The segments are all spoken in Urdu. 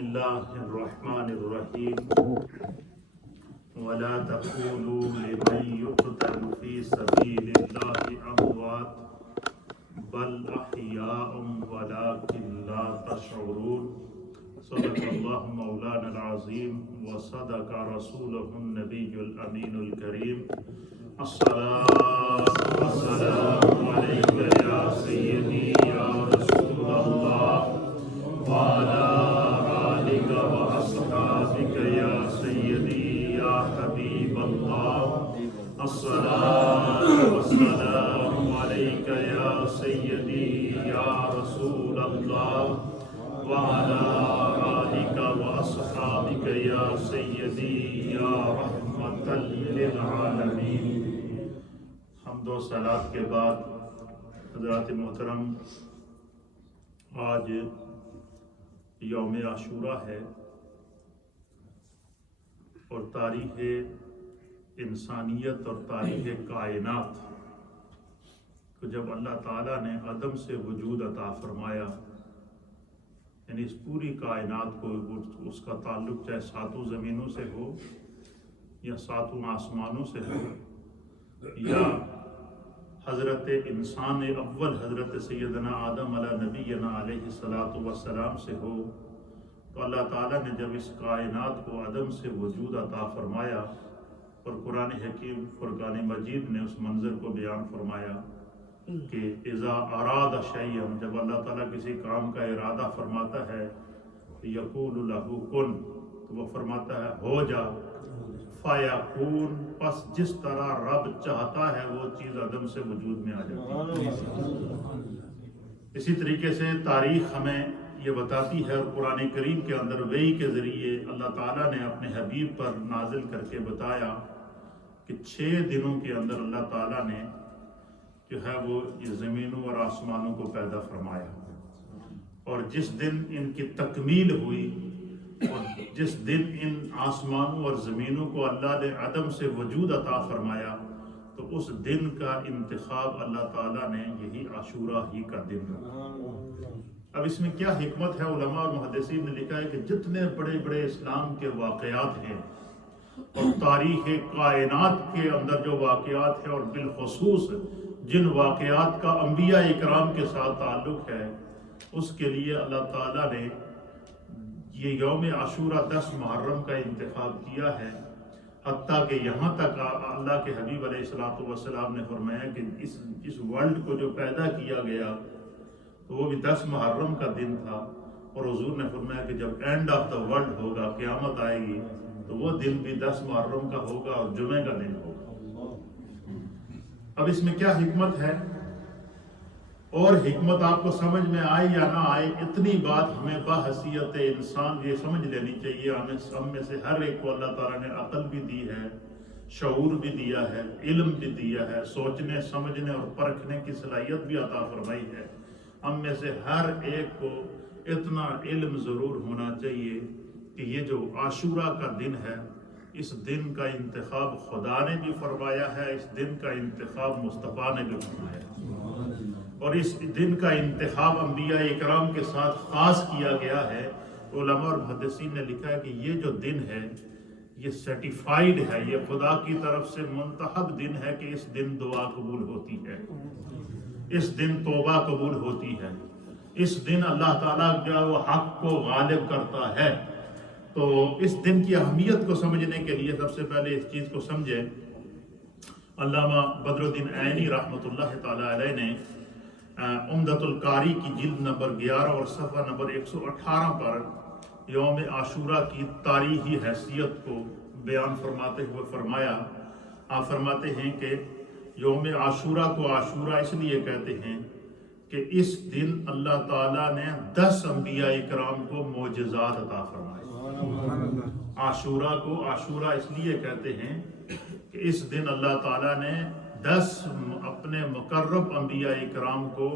الله الرحمن الرحيم ولا تقولوا لمن يقتل في سبيل الله أموات بل أحياء ولكن لا تشعرون صدق الله مولانا العظيم وصدق رسوله النبي الأمين الكريم الصلاة والسلام عليك يا سيدي يا رسول الله وعلى آلك وأصحابك يا سيدي يا حبيب الله الصلاة والسلام عليك يا سيدي يا رسول الله وعلى آلك وأصحابك يا سيدي يا رحمة للعالمين. حمد و صلات کے بعد حضرات محترم، آج یوم عاشورہ ہے اور تاریخ انسانیت اور تاریخ کائنات کو جب اللہ تعالیٰ نے عدم سے وجود عطا فرمایا، یعنی اس پوری کائنات کو، اس کا تعلق چاہے ساتوں زمینوں سے ہو یا ساتوں آسمانوں سے ہو یا حضرت انسان اول حضرت سیدنا آدم علیہ نبینا علیہ الصلاۃ والسلام سے ہو، تو اللہ تعالیٰ نے جب اس کائنات کو عدم سے وجود عطا فرمایا اور قرآن حکیم فرقان مجید نے اس منظر کو بیان فرمایا کہ اذا اراد شیئا، جب اللہ تعالیٰ کسی کام کا ارادہ فرماتا ہے، یقول لہ کن، تو وہ فرماتا ہے ہو جا، فیکون، پس جس طرح رب چاہتا ہے وہ چیز عدم سے وجود میں آ جاتی ہے. اسی طریقے سے تاریخ ہمیں یہ بتاتی ہے اور قرآن کریم کے اندر وحی کے ذریعے اللہ تعالیٰ نے اپنے حبیب پر نازل کر کے بتایا کہ 6 دنوں کے اندر اللہ تعالیٰ نے جو ہے وہ زمینوں اور آسمانوں کو پیدا فرمایا، اور جس دن ان کی تکمیل ہوئی اور جس دن ان آسمانوں اور زمینوں کو اللہ نے عدم سے وجود عطا فرمایا، تو اس دن کا انتخاب اللہ تعالیٰ نے یہی عاشورہ ہی کا دن رکھا. اب اس میں کیا حکمت ہے؟ علماء اور محدثین نے لکھا ہے کہ جتنے بڑے بڑے اسلام کے واقعات ہیں اور تاریخ کائنات کے اندر جو واقعات ہیں، اور بالخصوص جن واقعات کا انبیاء اکرام کے ساتھ تعلق ہے، اس کے لیے اللہ تعالیٰ نے یہ یوم عاشورہ 10 محرم کا انتخاب کیا ہے. حتیٰ کہ یہاں تک اللہ کے حبیب علیہ الصلوۃ والسلام نے فرمایا کہ اس ورلڈ کو جو پیدا کیا گیا تو وہ بھی 10 محرم کا دن تھا، اور حضور نے فرمایا کہ جب اینڈ آف دا ورلڈ ہوگا، قیامت آئے گی، تو وہ دن بھی 10 محرم کا ہوگا اور جمعے کا دن ہوگا. اب اس میں کیا حکمت ہے، اور حکمت آپ کو سمجھ میں آئے یا نہ آئے، اتنی بات ہمیں بحیثیت انسان یہ سمجھ لینی چاہیے. ہم میں سے ہر ایک کو اللہ تعالیٰ نے عقل بھی دی ہے، شعور بھی دیا ہے، علم بھی دیا ہے، سوچنے سمجھنے اور پرکھنے کی صلاحیت بھی عطا فرمائی ہے. ہم میں سے ہر ایک کو اتنا علم ضرور ہونا چاہیے کہ یہ جو عاشورہ کا دن ہے، اس دن کا انتخاب خدا نے بھی فرمایا ہے، اس دن کا انتخاب مصطفیٰ نے بھی فرمایا ہے، اور اس دن کا انتخاب انبیاء اکرام کے ساتھ خاص کیا گیا ہے. علماء اور محدثین نے لکھا ہے کہ یہ جو دن ہے یہ سرٹیفائیڈ ہے، یہ خدا کی طرف سے منتخب دن ہے کہ اس دن دعا قبول ہوتی ہے، اس دن توبہ قبول ہوتی ہے، اس دن اللہ تعالیٰ جو وہ حق کو غالب کرتا ہے. تو اس دن کی اہمیت کو سمجھنے کے لیے سب سے پہلے اس چیز کو سمجھیں. علامہ بدر الدین عینی رحمۃ اللہ تعالی علیہ نے عمدۃ القاری کی جلد نمبر 11 اور صفحہ نمبر 118 پر یوم عاشورہ کی تاریخی حیثیت کو بیان فرماتے ہوئے فرمایا. آپ فرماتے ہیں کہ یوم عاشورہ کو عاشورہ اس لیے کہتے ہیں کہ اس دن اللہ تعالیٰ نے 10 انبیاء اکرام کو معجزات عطا فرمائے. عاشورہ کو عاشورہ اس لیے کہتے ہیں کہ اس دن اللہ تعالیٰ نے 10 اپنے مقرب انبیاء اکرام کو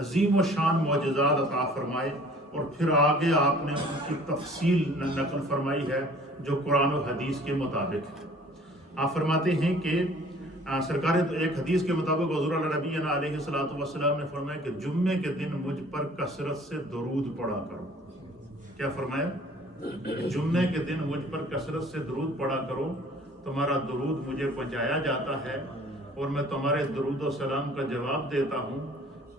عظیم و شان معجزات عطا فرمائے، اور پھر آگے آپ نے ان کی تفصیل نقل فرمائی ہے جو قرآن و حدیث کے مطابق ہے. آپ فرماتے ہیں کہ سرکار ایک حدیث کے مطابق حضور نبی علیہ الصلوۃ والسلام نے فرمایا کہ جمعے کے دن مجھ پر کثرت سے درود پڑھا کرو. کیا فرمایا؟ جمعے کے دن مجھ پر کثرت سے درود پڑھا کرو، تمہارا درود مجھے پہنچایا جاتا ہے اور میں تمہارے درود و سلام کا جواب دیتا ہوں۔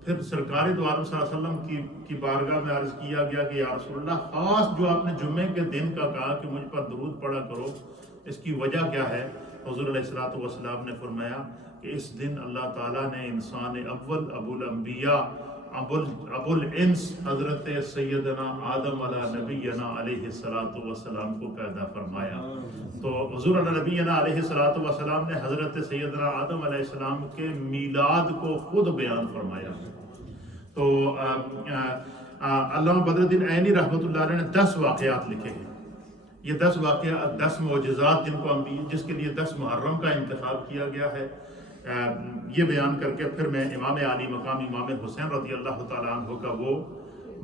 پھر سرکار دو عالم صلی اللہ علیہ وسلم کی بارگاہ میں عرض کیا گیا کہ یا رسول اللہ، خاص جو آپ نے جمعے کے دن کا کہا کہ مجھ پر درود پڑھا کرو، اس کی وجہ کیا ہے؟ حضور علیہ الصلوۃ والسلام نے فرمایا کہ اس دن اللہ تعالیٰ نے انسان اول ابو الانبیاء ابو الانس حضرت سیدنا آدم علیہ نبینا علیہ الصلوۃ والسلام کو پیدا فرمایا۔ تو حضور علیہ نبینا علیہ الصلوۃ والسلام نے حضرت سیدنا آدم علیہ السلام کے میلاد کو خود بیان فرمایا۔ تو علامہ بدر الدین عینی رحمۃ اللہ علیہ نے 10 واقعات لکھے ہیں۔ یہ 10 واقعات، 10 معجزات جن کو جس کے لیے 10 محرم کا انتخاب کیا گیا ہے، یہ بیان کر کے پھر میں امام علی مقام امام حسین رضی اللہ تعالیٰ عنہ کا وہ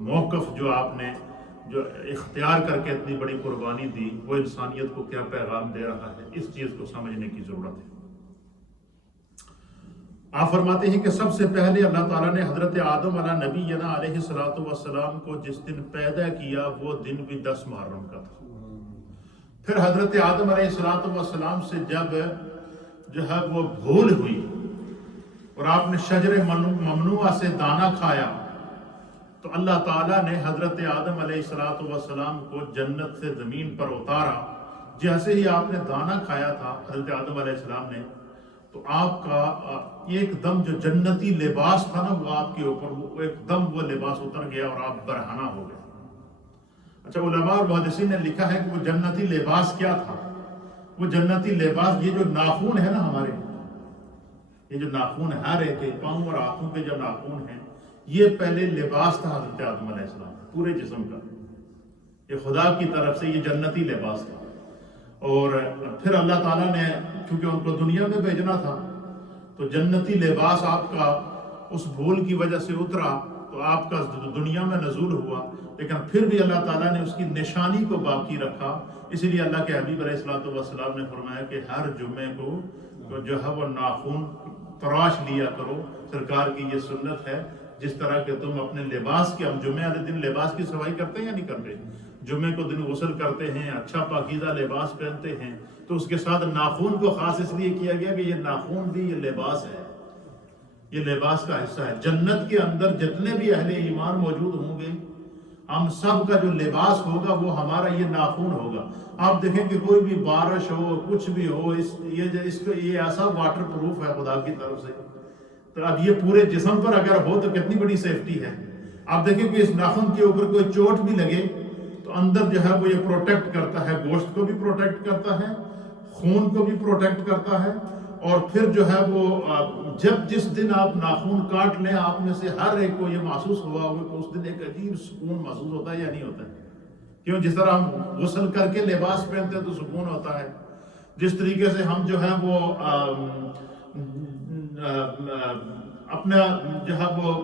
موقف جو آپ نے جو اختیار کر کے اتنی بڑی قربانی دی، وہ انسانیت کو کیا پیغام دے رہا ہے، اس چیز کو سمجھنے کی ضرورت ہے۔ آپ فرماتے ہیں کہ سب سے پہلے اللہ تعالیٰ نے حضرت آدم علیہ نبینا علیہ الصلوۃ والسلام کو جس دن پیدا کیا وہ دن بھی 10 محرم کا تھا۔ پھر حضرت آدم علیہ الصلوۃ والسلام سے جب جو ہے وہ بھول ہوئی اور آپ نے شجر ممنوعہ سے دانہ کھایا، تو اللہ تعالیٰ نے حضرت آدم علیہ الصلوۃ والسلام کو جنت سے زمین پر اتارا۔ جیسے ہی آپ نے دانہ کھایا تھا حضرت آدم علیہ السلام نے، تو آپ کا ایک دم جو جنتی لباس تھا نا، وہ آپ کے اوپر وہ ایک دم وہ لباس اتر گیا اور آپ برہنہ ہو گئے۔ اچھا، علماء اور محدثین نے لکھا ہے کہ وہ جنتی لباس کیا تھا؟ وہ جنتی لباس، یہ جو ناخون ہے نا ہمارے، یہ جو ناخون ہے ہر ایک پاؤں اور ہاتھوں کے جو ناخون ہیں، یہ پہلے لباس تھا حضرت آدم علیہ السلام پورے جسم کا، یہ خدا کی طرف سے یہ جنتی لباس تھا۔ اور پھر اللہ تعالیٰ نے چونکہ ان کو دنیا میں بھیجنا تھا، تو جنتی لباس آپ کا اس بھول کی وجہ سے اترا، تو آپ کا دنیا میں نزول ہوا، لیکن پھر بھی اللہ تعالیٰ نے اس کی نشانی کو باقی رکھا۔ اسی لیے اللہ کے حبیب علیہ الصلوۃ والسلام نے فرمایا کہ ہر جمعے کو جو ہے وہ ناخون تراش لیا کرو، سرکار کی یہ سنت ہے۔ جس طرح کہ تم اپنے لباس کے، ہم جمعے والے دن لباس کی صفائی کرتے ہیں یا نہیں کرتے؟ جمعے کو دن غسل کرتے ہیں، اچھا پاکیزہ لباس پہنتے ہیں، تو اس کے ساتھ ناخون کو خاص اس لیے کیا گیا کہ یہ ناخون بھی یہ لباس ہے، یہ لباس کا حصہ ہے۔ جنت کے اندر جتنے بھی اہل ایمان موجود ہوں گے، ہم سب کا جو لباس ہوگا وہ ہمارا یہ ناخون ہوگا۔ آپ دیکھیں کہ کوئی بھی بارش ہو، کچھ بھی ہو، یہ ایسا واٹر پروف ہے خدا کی طرف سے، تو اب یہ پورے جسم پر اگر ہو تو کتنی بڑی سیفٹی ہے۔ آپ دیکھیں کہ اس ناخن کے اوپر کوئی چوٹ بھی لگے تو اندر جو ہے وہ یہ پروٹیکٹ کرتا ہے، گوشت کو بھی پروٹیکٹ کرتا ہے، خون کو بھی پروٹیکٹ کرتا ہے، اور پھر جو ہے وہ جس دن آپ ناخن کاٹ لیں، آپ میں سے ہر ایک کو یہ محسوس ہوا ہوگا کہ اس دن ایک عجیب سکون محسوس ہوتا ہے یا نہیں ہوتا ہے؟ کیوں؟ جس طرح ہم غسل کر کے لباس پہنتے ہیں تو سکون ہوتا ہے، جس طریقے سے ہم جو ہے وہ اپنا جو ہے وہ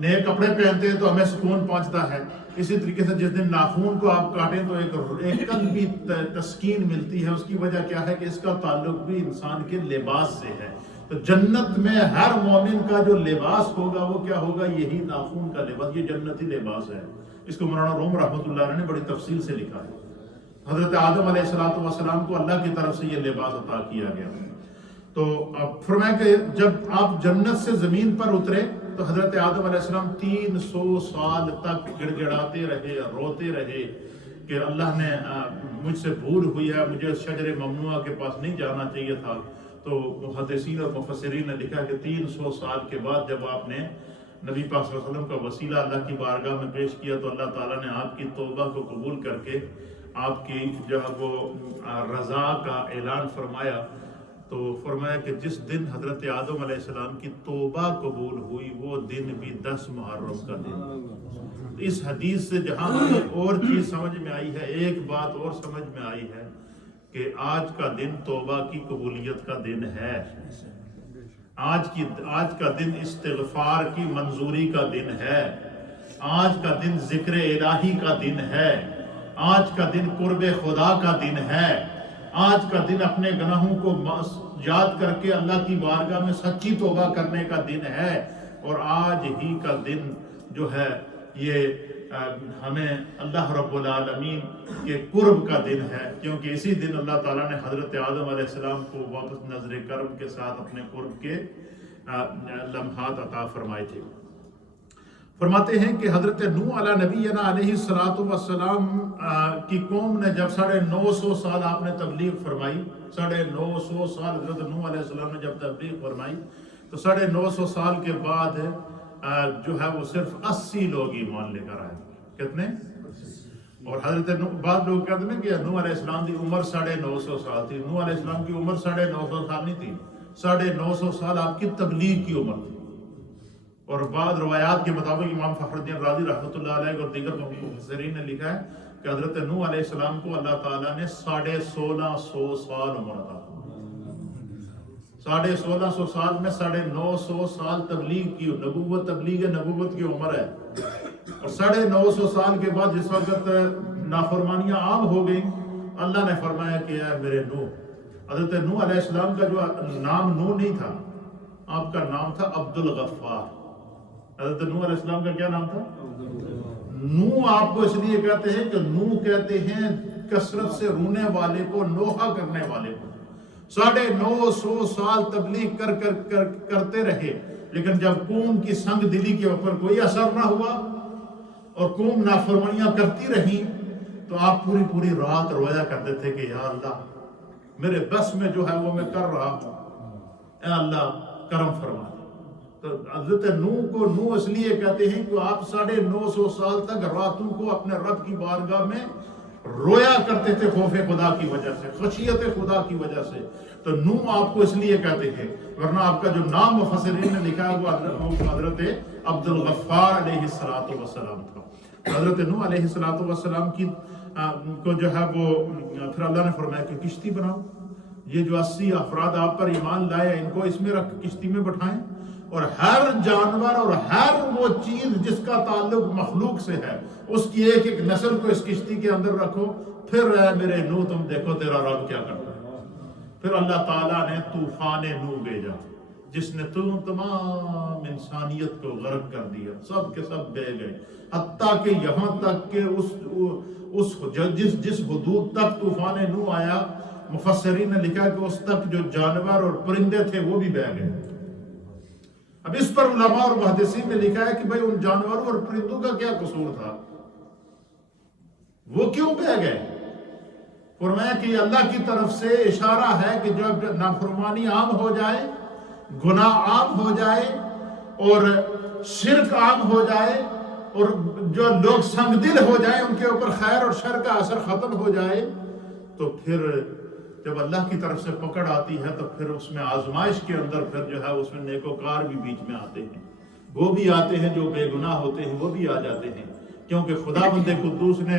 نئے کپڑے پہنتے ہیں تو ہمیں سکون پہنچتا ہے، اسی طریقے سے جس دن ناخون کو آپ کاٹیں تو ایک قلبی تسکین ملتی ہے۔ اس کی وجہ کیا ہے کہ اس کا تعلق بھی انسان کے لباس سے ہے۔ تو جنت میں ہر مومن کا جو لباس ہوگا وہ کیا ہوگا؟ یہی ناخون کا لباس، یہ جنتی لباس ہے۔ اس کو مولانا روم رحمۃ اللہ علیہ نے بڑی تفصیل سے لکھا ہے۔ حضرت آدم علیہ السلام کو اللہ کی طرف سے یہ لباس عطا کیا گیا۔ تو اب فرمایا کہ جب آپ جنت سے زمین پر اترے تو حضرت آدم علیہ السلام 300 سال تک گڑ گڑاتے رہے، روتے رہے کہ اللہ نے مجھ سے بھول ہوئی ہے، مجھے شجر ممنوعہ کے پاس نہیں جانا چاہیے تھا۔ تو محدثین اور مفسرین نے لکھا کہ 300 سال کے بعد جب آپ نے نبی پاک صلی اللہ علیہ وسلم کا وسیلہ اللہ کی بارگاہ میں پیش کیا تو اللہ تعالیٰ نے آپ کی توبہ کو قبول کر کے آپ کی جو ہے وہ رضا کا اعلان فرمایا۔ تو فرمایا کہ جس دن حضرت آدم علیہ السلام کی توبہ قبول ہوئی وہ دن بھی 10 محرم کا دن۔ اس حدیث سے جہاں ایک اور چیز سمجھ میں آئی ہے، ایک بات اور سمجھ میں آئی ہے کہ آج کا دن توبہ کی قبولیت کا دن ہے، آج کا دن استغفار کی منظوری کا دن ہے، آج کا دن ذکر الہی کا دن ہے، آج کا دن قرب خدا کا دن ہے، آج کا دن اپنے گناہوں کو یاد کر کے اللہ کی بارگاہ میں سچی توبہ کرنے کا دن ہے، اور آج ہی کا دن جو ہے یہ ہمیں اللہ رب العالمین کے قرب کا دن ہے، کیونکہ اسی دن اللہ تعالیٰ نے حضرت آدم علیہ السلام کو واپس نظر کرم کے ساتھ اپنے قرب کے لمحات عطا فرمائے تھے۔ فرماتے ہیں کہ حضرت نوح علیہ نبینا علیہ السلام کی قوم نے جب 950 سال آپ نے تبلیغ فرمائی، 950 سال حضرت نوح علیہ السلام نے جب تبلیغ فرمائی تو 950 سال کے بعد جو ہے وہ صرف 80 لوگ ایمان لے کر آئے۔ کتنے؟ اور حضرت بعض لوگ کہتے ہیں کہ نوح علیہ السلام کی عمر 950 سال تھی۔ نوح علیہ السلام کی عمر 950 سال نہیں تھی، 950 سال آپ کی تبلیغ کی عمر تھی۔ اور بعض روایات کے مطابق امام فخر الدین رازی رحمۃ اللہ علیہ اور دیگر مفسرین نے لکھا ہے کہ حضرت نوح علیہ السلام کو اللہ تعالیٰ نے 1650 سال عمر عطا فرمائی۔ 1650 سال میں 950 سال تبلیغ کی نبوت، تبلیغ نبوت کی عمر ہے۔ اور 950 سال کے بعد جس وقت نافرمانیاں عام ہو گئیں، اللہ نے فرمایا کہ اے میرے نوح، حضرت نوح علیہ السلام کا جو نام نوح نہیں تھا، آپ کا نام تھا عبد الغفار۔ حضرت نوح علیہ السلام کا کیا نام تھا؟ نوح آپ کو اس لیے کہتے ہیں کہ نوح کہتے ہیں کثرت سے رونے والے کو، نوحہ کرنے والے کو۔ 950 سال تبلیغ کرتے رہے، لیکن جب قوم کی سنگ دلی کے اوپر کوئی اثر نہ ہوا اور قوم نافرمانیاں کرتی رہی، تو آپ پوری رات رویا کرتے تھے کہ یا اللہ میرے بس میں جو ہے وہ میں کر رہا ہوں، اے اللہ کرم فرما۔ تو حضرت نوح کو نوح اس لیے کہتے ہیں کہ آپ 950 سال تک راتوں کو اپنے رب کی بارگاہ میں رویا کرتے تھے خوف خدا کی وجہ سے، خشیت خدا کی وجہ سے۔ تو نوح آپ کو اس لیے کہتے ہیں، ورنہ آپ کا جو نام مفسرین نے لکھا ہے وہ حضرت عبد الغفار علیہ السلام تھا۔ حضرت نوح علیہ السلام کی کو جو ہے وہ پھر اللہ نے فرمایا کہ کشتی بناؤ، یہ جو 80 افراد آپ پر ایمان لائے ان کو اس میں رکھ کشتی میں بٹھائیں، اور ہر جانور اور ہر وہ چیز جس کا تعلق مخلوق سے ہے اس کی ایک نسل کو اس کشتی کے اندر رکھو، پھر اے میرے نوح تم دیکھو تیرا رب کیا کرتا ہے۔ پھر اللہ تعالیٰ نے طوفان نوح بھیجا جس نے تمام انسانیت کو غرق کر دیا، سب کے سب بہہ گئے، حتیٰ کہ یہاں تک کہ جس حدود تک طوفان نوح آیا، مفسرین نے لکھا کہ اس تک جو جانور اور پرندے تھے وہ بھی بہہ گئے۔ اب اس پر علماء اور محدثین نے لکھا ہے کہ بھئی ان جانوروں اور پرندوں کا کیا قصور تھا، وہ کیوں بہہ گئے؟ فرمایا کہ اللہ کی طرف سے اشارہ ہے کہ جب نافرمانی عام ہو جائے، گناہ عام ہو جائے اور شرک عام ہو جائے اور جو لوگ سنگ دل ہو جائیں، ان کے اوپر خیر اور شر کا اثر ختم ہو جائے، تو پھر جب اللہ کی طرف سے پکڑ آتی ہے تو پھر اس میں آزمائش کے اندر پھر جو ہے اس میں نیکوکار بھی بیچ میں آتے ہیں، وہ بھی آتے ہیں جو بے گناہ ہوتے ہیں، وہ بھی آ جاتے ہیں، کیونکہ خدا بند قدوس نے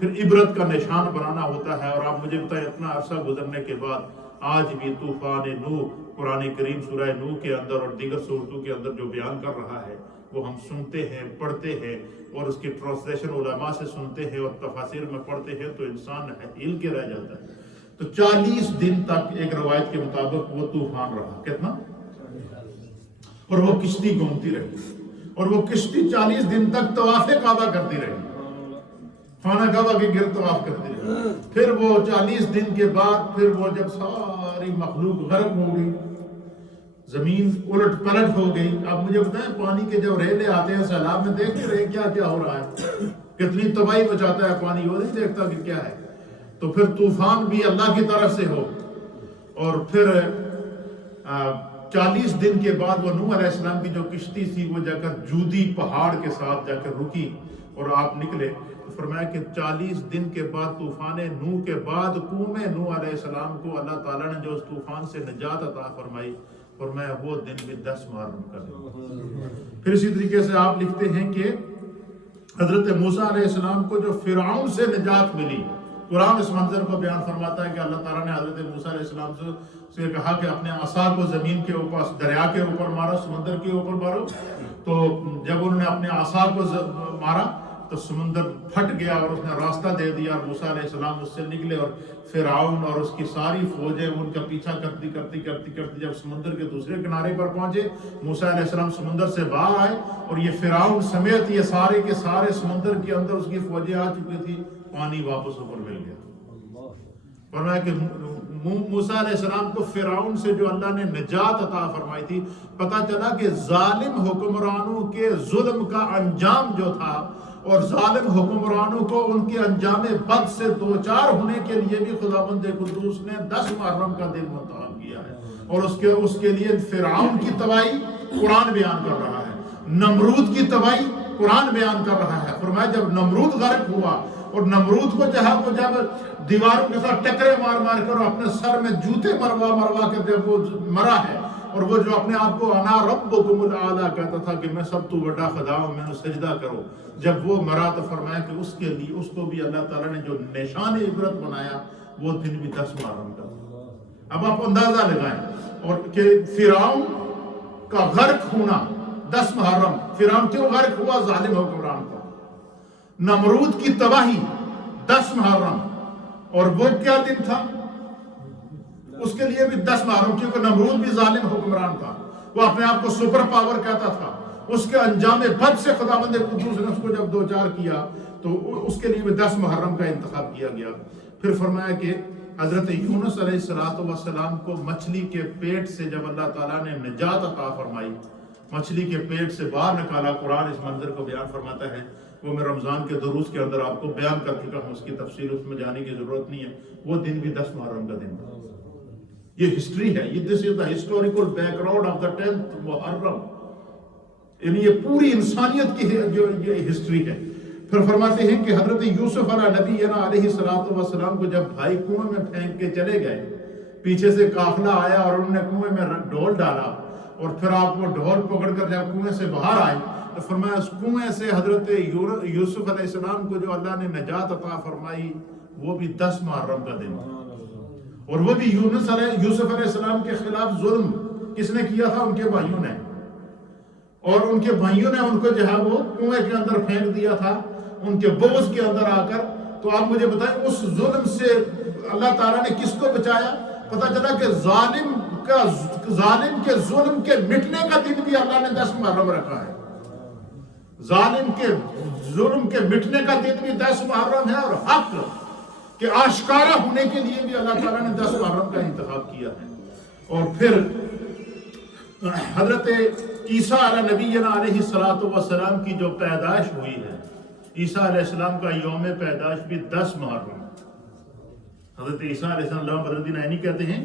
پھر عبرت کا نشان بنانا ہوتا ہے۔ اور آپ مجھے بتائیں اتنا عرصہ گزرنے کے بعد آج بھی طوفان نوح قرآن کریم سورہ نوح کے اندر اور دیگر سورتوں کے اندر جو بیان کر رہا ہے وہ ہم سنتے ہیں، پڑھتے ہیں، اور اس کی ٹرانسلیشن علماء سے سنتے ہیں اور تفاسیر میں پڑھتے ہیں تو انسان ہل کے رہ جاتا ہے۔ تو 40 دن تک ایک روایت کے مطابق وہ طوفان رہا، کتنا؟ اور وہ کشتی گھومتی رہی، اور وہ کشتی 40 دن تک طواف کعبہ کرتی رہی، خانہ کعبہ کے گرد طواف کرتی رہی۔ پھر وہ 40 دن کے بعد پھر وہ جب ساری مخلوق غرق ہو گئی، زمین الٹ پلٹ ہو گئی۔ آپ مجھے بتائیں پانی کے جب ریلے آتے ہیں سیلاب میں، دیکھ رہے کیا کیا ہو رہا ہے، کتنی تباہی مچاتا ہے پانی، وہ نہیں دیکھتا کہ کیا ہے۔ تو پھر طوفان بھی اللہ کی طرف سے ہو، اور پھر 40 دن کے بعد وہ نوح علیہ السلام کی جو کشتی تھی وہ جا کر جودی پہاڑ کے ساتھ جا کر رکی اور آپ نکلے۔ تو فرمایا کہ 40 دن کے بعد طوفان نوح کے بعد قوم نوح علیہ السلام کو اللہ تعالیٰ نے جو اس طوفان سے نجات عطا فرمائی، فرمایا وہ دن بھی 10 محرم کا دن۔ پھر اسی طریقے سے آپ لکھتے ہیں کہ حضرت موسیٰ علیہ السلام کو جو فرعون سے نجات ملی، قرآن اس منظر کو بیان فرماتا ہے کہ اللہ تعالیٰ نے حضرت موسیٰ علیہ السلام سے کہا کہ اپنے عصا کو زمین کے اوپر، دریا کے اوپر مارو، سمندر کے اوپر مارو۔ تو جب انہوں نے اپنے عصا کو مارا تو سمندر پھٹ گیا اور اس نے راستہ دے دیا، اور موسیٰ علیہ السلام اس سے نکلے، اور فرعون اور اس کی ساری فوجیں ان کا پیچھا کرتی جب سمندر کے دوسرے کنارے پر پہنچے، موسیٰ علیہ السلام سمندر سے باہر آئے، اور یہ فرعون سمیت یہ سارے کے سارے سمندر کے اندر اس کی فوجیں آ چکی تھی، پانی واپس اوپر مل گیا۔ فرمایا کہ موسیٰ علیہ السلام کو فرعون سے جو اللہ نے نجات عطا فرمائی تھی، پتہ چلا کہ ظالم حکمرانوں کے ظلم کا انجام جو تھا، اور ظالم حکمرانوں کو ان کے انجام بد سے دوچار ہونے کے لیے بھی خداوند قدوس نے 10 محرم کا دن منتخب کیا ہے، اور اس کے لیے فرعون کی تباہی قرآن بیان کر رہا ہے، نمرود کی تباہی قرآن بیان کر رہا ہے۔ فرمایا جب نمرود غرق ہوا، اور نمرود کو جب دیواروں کے ساتھ ٹکرے مار کر اور اپنے سر میں جوتے مروا کر جب وہ مرا ہے، اور وہ جو اپنے آپ کو انا ربکم الاعلی کہتا تھا کہ میں سب تو بڑا خدا ہوں، میں نے سجدہ کرو، جب وہ مرا تو فرمایا کہ اس کے لیے اس کو بھی اللہ تعالیٰ نے جو نشان عبرت بنایا، وہ دن بھی 10 محرم کا۔ اب آپ اندازہ لگائیں، اور کہ فرعون کا غرق ہونا 10 محرم، فرعون کیوں غرق ہوا؟ ظالم حکمران کو۔ نمرود کی تباہی 10 محرم، اور وہ کیا دن تھا؟ اس کے لیے بھی 10 محرم، کیونکہ نمرود بھی ظالم حکمران تھا، وہ اپنے آپ کو سپر پاور کہتا تھا، اس کے انجام بد سے خداوند قدوس نے اس کو جب دوچار کیا تو اس کے لیے بھی 10 محرم کا انتخاب کیا گیا۔ پھر فرمایا کہ حضرت یونس علیہ السلام کو مچھلی کے پیٹ سے جب اللہ تعالیٰ نے نجات عطا فرمائی، مچھلی کے پیٹ سے باہر نکالا، قرآن اس منظر کو بیان فرماتا ہے، وہ میں رمضان کے دروس کے اندر آپ کو بیان کر چکا ہوں، اس کی تفصیل اس میں جانے کی ضرورت نہیں ہے، وہ دن بھی 10 محرم کا دن تھا۔ یہ ہسٹری ہے، this is the historical background of the 10th Muharram, یعنی یہ پوری انسانیت کی جو یہ ہسٹری ہے۔ پھر فرماتے ہیں کہ حضرت یوسف علیہ السلام کو جب بھائی کنویں میں پھینک کے چلے گئے، پیچھے سے قافلہ آیا اور انہوں نے کنویں میں ڈول ڈالا، اور پھر آپ وہ ڈول پکڑ کر جب کنویں سے باہر آئے تو فرمایا اس کنویں سے حضرت یوسف علیہ السلام کو جو اللہ نے نجات عطا فرمائی، وہ بھی 10 محرم کا دن، اور وہ بھی یوسف علیہ السلام کے خلاف ظلم کس نے کیا تھا؟ ان کے بھائیوں نے، اور ان کے بھائیوں نے ان کو جو ہے وہ کنویں کے اندر پھینک دیا تھا، ان کے بوجھ کے اندر آ کر۔ تو آپ مجھے بتائیں اس ظلم سے اللہ تعالیٰ نے کس کو بچایا؟ پتہ چلا کہ ظالم کے ظلم کے مٹنے کا دن بھی اللہ نے 10 محرم رکھا ہے، ظالم کے ظلم کے مٹنے کا دن بھی 10 محرم ہے، اور حق کے آشکارا ہونے کے لیے بھی اللہ تعالیٰ نے 10 محرم کا انتخاب کیا ہے۔ اور پھر حضرت عیسیٰ علیہ السلام کی جو پیدائش ہوئی ہے، عیسیٰ علیہ السلام کا یوم پیدائش بھی 10 محرم، حضرت عیسیٰ علیہ السلام بدردین عینی کہتے ہیں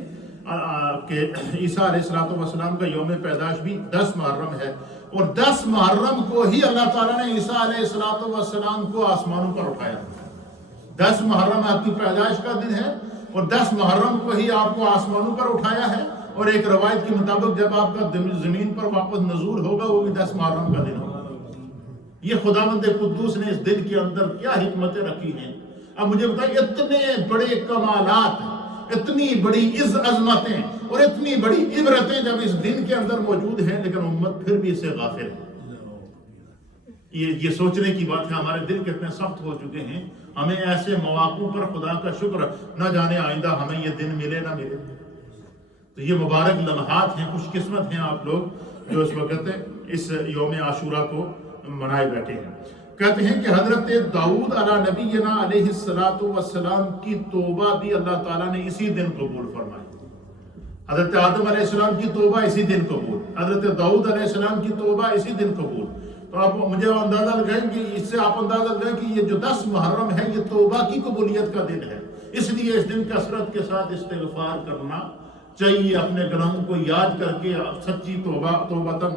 کہ عیسیٰ علیہ السلام کا یوم پیدائش بھی 10 محرم ہے، اور 10 محرم کو ہی اللہ تعالیٰ نے عیسیٰ علیہ السلام کو آسمانوں پر اٹھایا۔ 10 محرم آپ کی پیدائش کا دن ہے، اور 10 محرم کو ہی آپ کو آسمانوں پر اٹھایا ہے، اور ایک روایت کے مطابق جب آپ کا زمین پر واپس نزول ہوگا وہ بھی 10 محرم کا دن ہوگا۔ یہ خداوند قدوس نے اس دن کے اندر کیا حکمتیں رکھی ہیں۔ اب مجھے بتائیں، اتنے بڑے کمالات، اتنی بڑی عظمتیں اور اتنی بڑی عبرتیں جب اس دن کے اندر موجود ہیں، لیکن امت پھر بھی اس سے غافل ہے۔ یہ سوچنے کی بات ہے، ہمارے دل کتنے سخت ہو چکے ہیں، ہمیں ایسے مواقع پر خدا کا شکر، نہ جانے آئندہ ہمیں یہ دن ملے نہ ملے۔ تو یہ مبارک لمحات ہیں، خوش قسمت ہیں آپ لوگ جو اس وقت اس یوم عاشورہ کو منائے بیٹھے ہیں۔ کہتے ہیں کہ حضرت داؤد علیہ السلام کی توبہ بھی اللہ تعالیٰ نے اسی دن قبول فرمائی۔ حضرت آدم علیہ السلام کی توبہ اسی دن قبول، حضرت داؤد علیہ السلام کی توبہ اسی دن قبول۔ تو آپ مجھے اندازہ لگائیں کہ اس سے آپ اندازہ لگائیں کہ یہ جو 10 محرم ہے یہ توبہ کی قبولیت کا دن ہے، اس لیے اس دن کثرت کے ساتھ استغفار کرنا چاہیے، اپنے گناہوں کو یاد کر کے سچی توبہ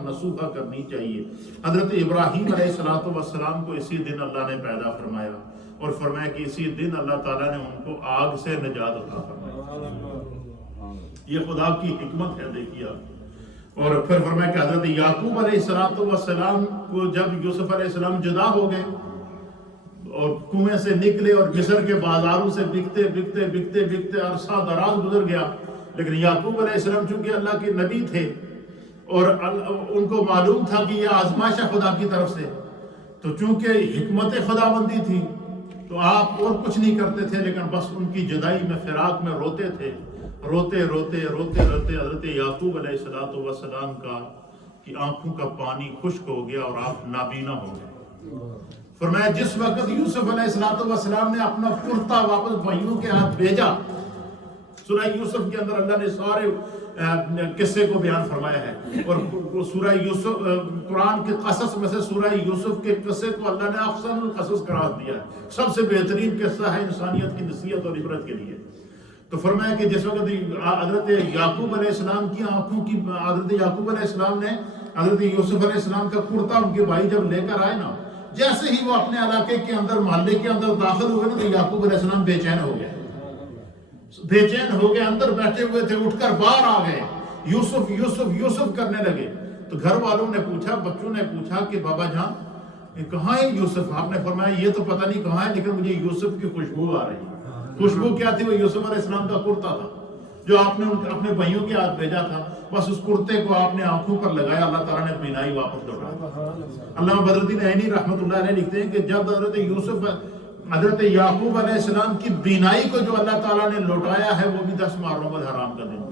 نصوحہ کرنی چاہیے۔ حضرت ابراہیم علیہ السلام کو اسی دن اللہ نے پیدا فرمایا، اور فرمایا کہ اسی دن اللہ تعالیٰ نے ان کو آگ سے نجات عطا فرمائی۔ یہ خدا کی حکمت ہے، دیکھیے آپ۔ اور پھر فرمایا کہ حضرت یعقوب علیہ السلام کو جب یوسف علیہ السلام جدا ہو گئے اور کنویں سے نکلے اور مصر کے بازاروں سے بکتے عرصہ دراز گزر گیا، لیکن یعقوب علیہ السلام چونکہ اللہ کے نبی تھے اور ان کو معلوم تھا کہ یہ آزمائش ہے خدا کی طرف سے، تو چونکہ حکمت خداوندی تھی تو آپ اور کچھ نہیں کرتے تھے، لیکن بس ان کی جدائی میں، فراق میں روتے تھے، روتے روتے روتے روتے حضرت یعقوب علیہ السلام کی آنکھوں کا پانی خشک ہو گیا اور آپ نابینا ہو گئے۔ فرمایا جس وقت یوسف علیہ السلام نے اپنا کرتا واپس بھائیوں کے ہاتھ بھیجا، سورہ یوسف کے اندر اللہ نے سارے قصے کو بیان فرمایا ہے، اور سورہ یوسف قرآن کے قصص میں سے سورہ یوسف کے قصے کو اللہ نے افضل القصص قرار دیا ہے، سب سے بہترین قصہ ہے انسانیت کی نصیحت اور عبرت کے لیے۔ تو فرمایا کہ جس وقت حضرت یعقوب علیہ السلام کی آنکھوں کی، حضرت یعقوب علیہ السلام نے حضرت یوسف علیہ السلام کا کرتا ان کے بھائی جب لے کر آئے نا، جیسے ہی وہ اپنے علاقے کے اندر، محلے کے اندر داخل ہوئے نا، تو یعقوب علیہ السلام بے چین ہو گئے، بے چین ہو گئے، اندر بیٹھے ہوئے تھے، اٹھ کر باہر آ گئے، یوسف یوسف یوسف کرنے لگے۔ تو گھر والوں نے پوچھا، بچوں نے پوچھا کہ بابا جان کہاں ہے یوسف؟ آپ نے فرمایا یہ تو پتہ نہیں کہاں ہے، لیکن مجھے یوسف کی خوشبو آ رہی ہے۔ خوشبو کیا تھی؟ وہ یوسف علیہ السلام کا کرتا تھا جو آپ نے اپنے بھائیوں کے ہاتھ بھیجا تھا، بس اس کرتے کو آپ نے آنکھوں پر لگایا، اللہ تعالیٰ نے بینائی واپس لوٹایا۔ علامہ بدر الدین عینی رحمۃ اللہ علیہ لکھتے ہیں کہ جب حضرت یعقوب علیہ السلام کی بینائی کو جو اللہ تعالیٰ نے لوٹایا ہے، وہ بھی 10 محرم الحرام کا دن،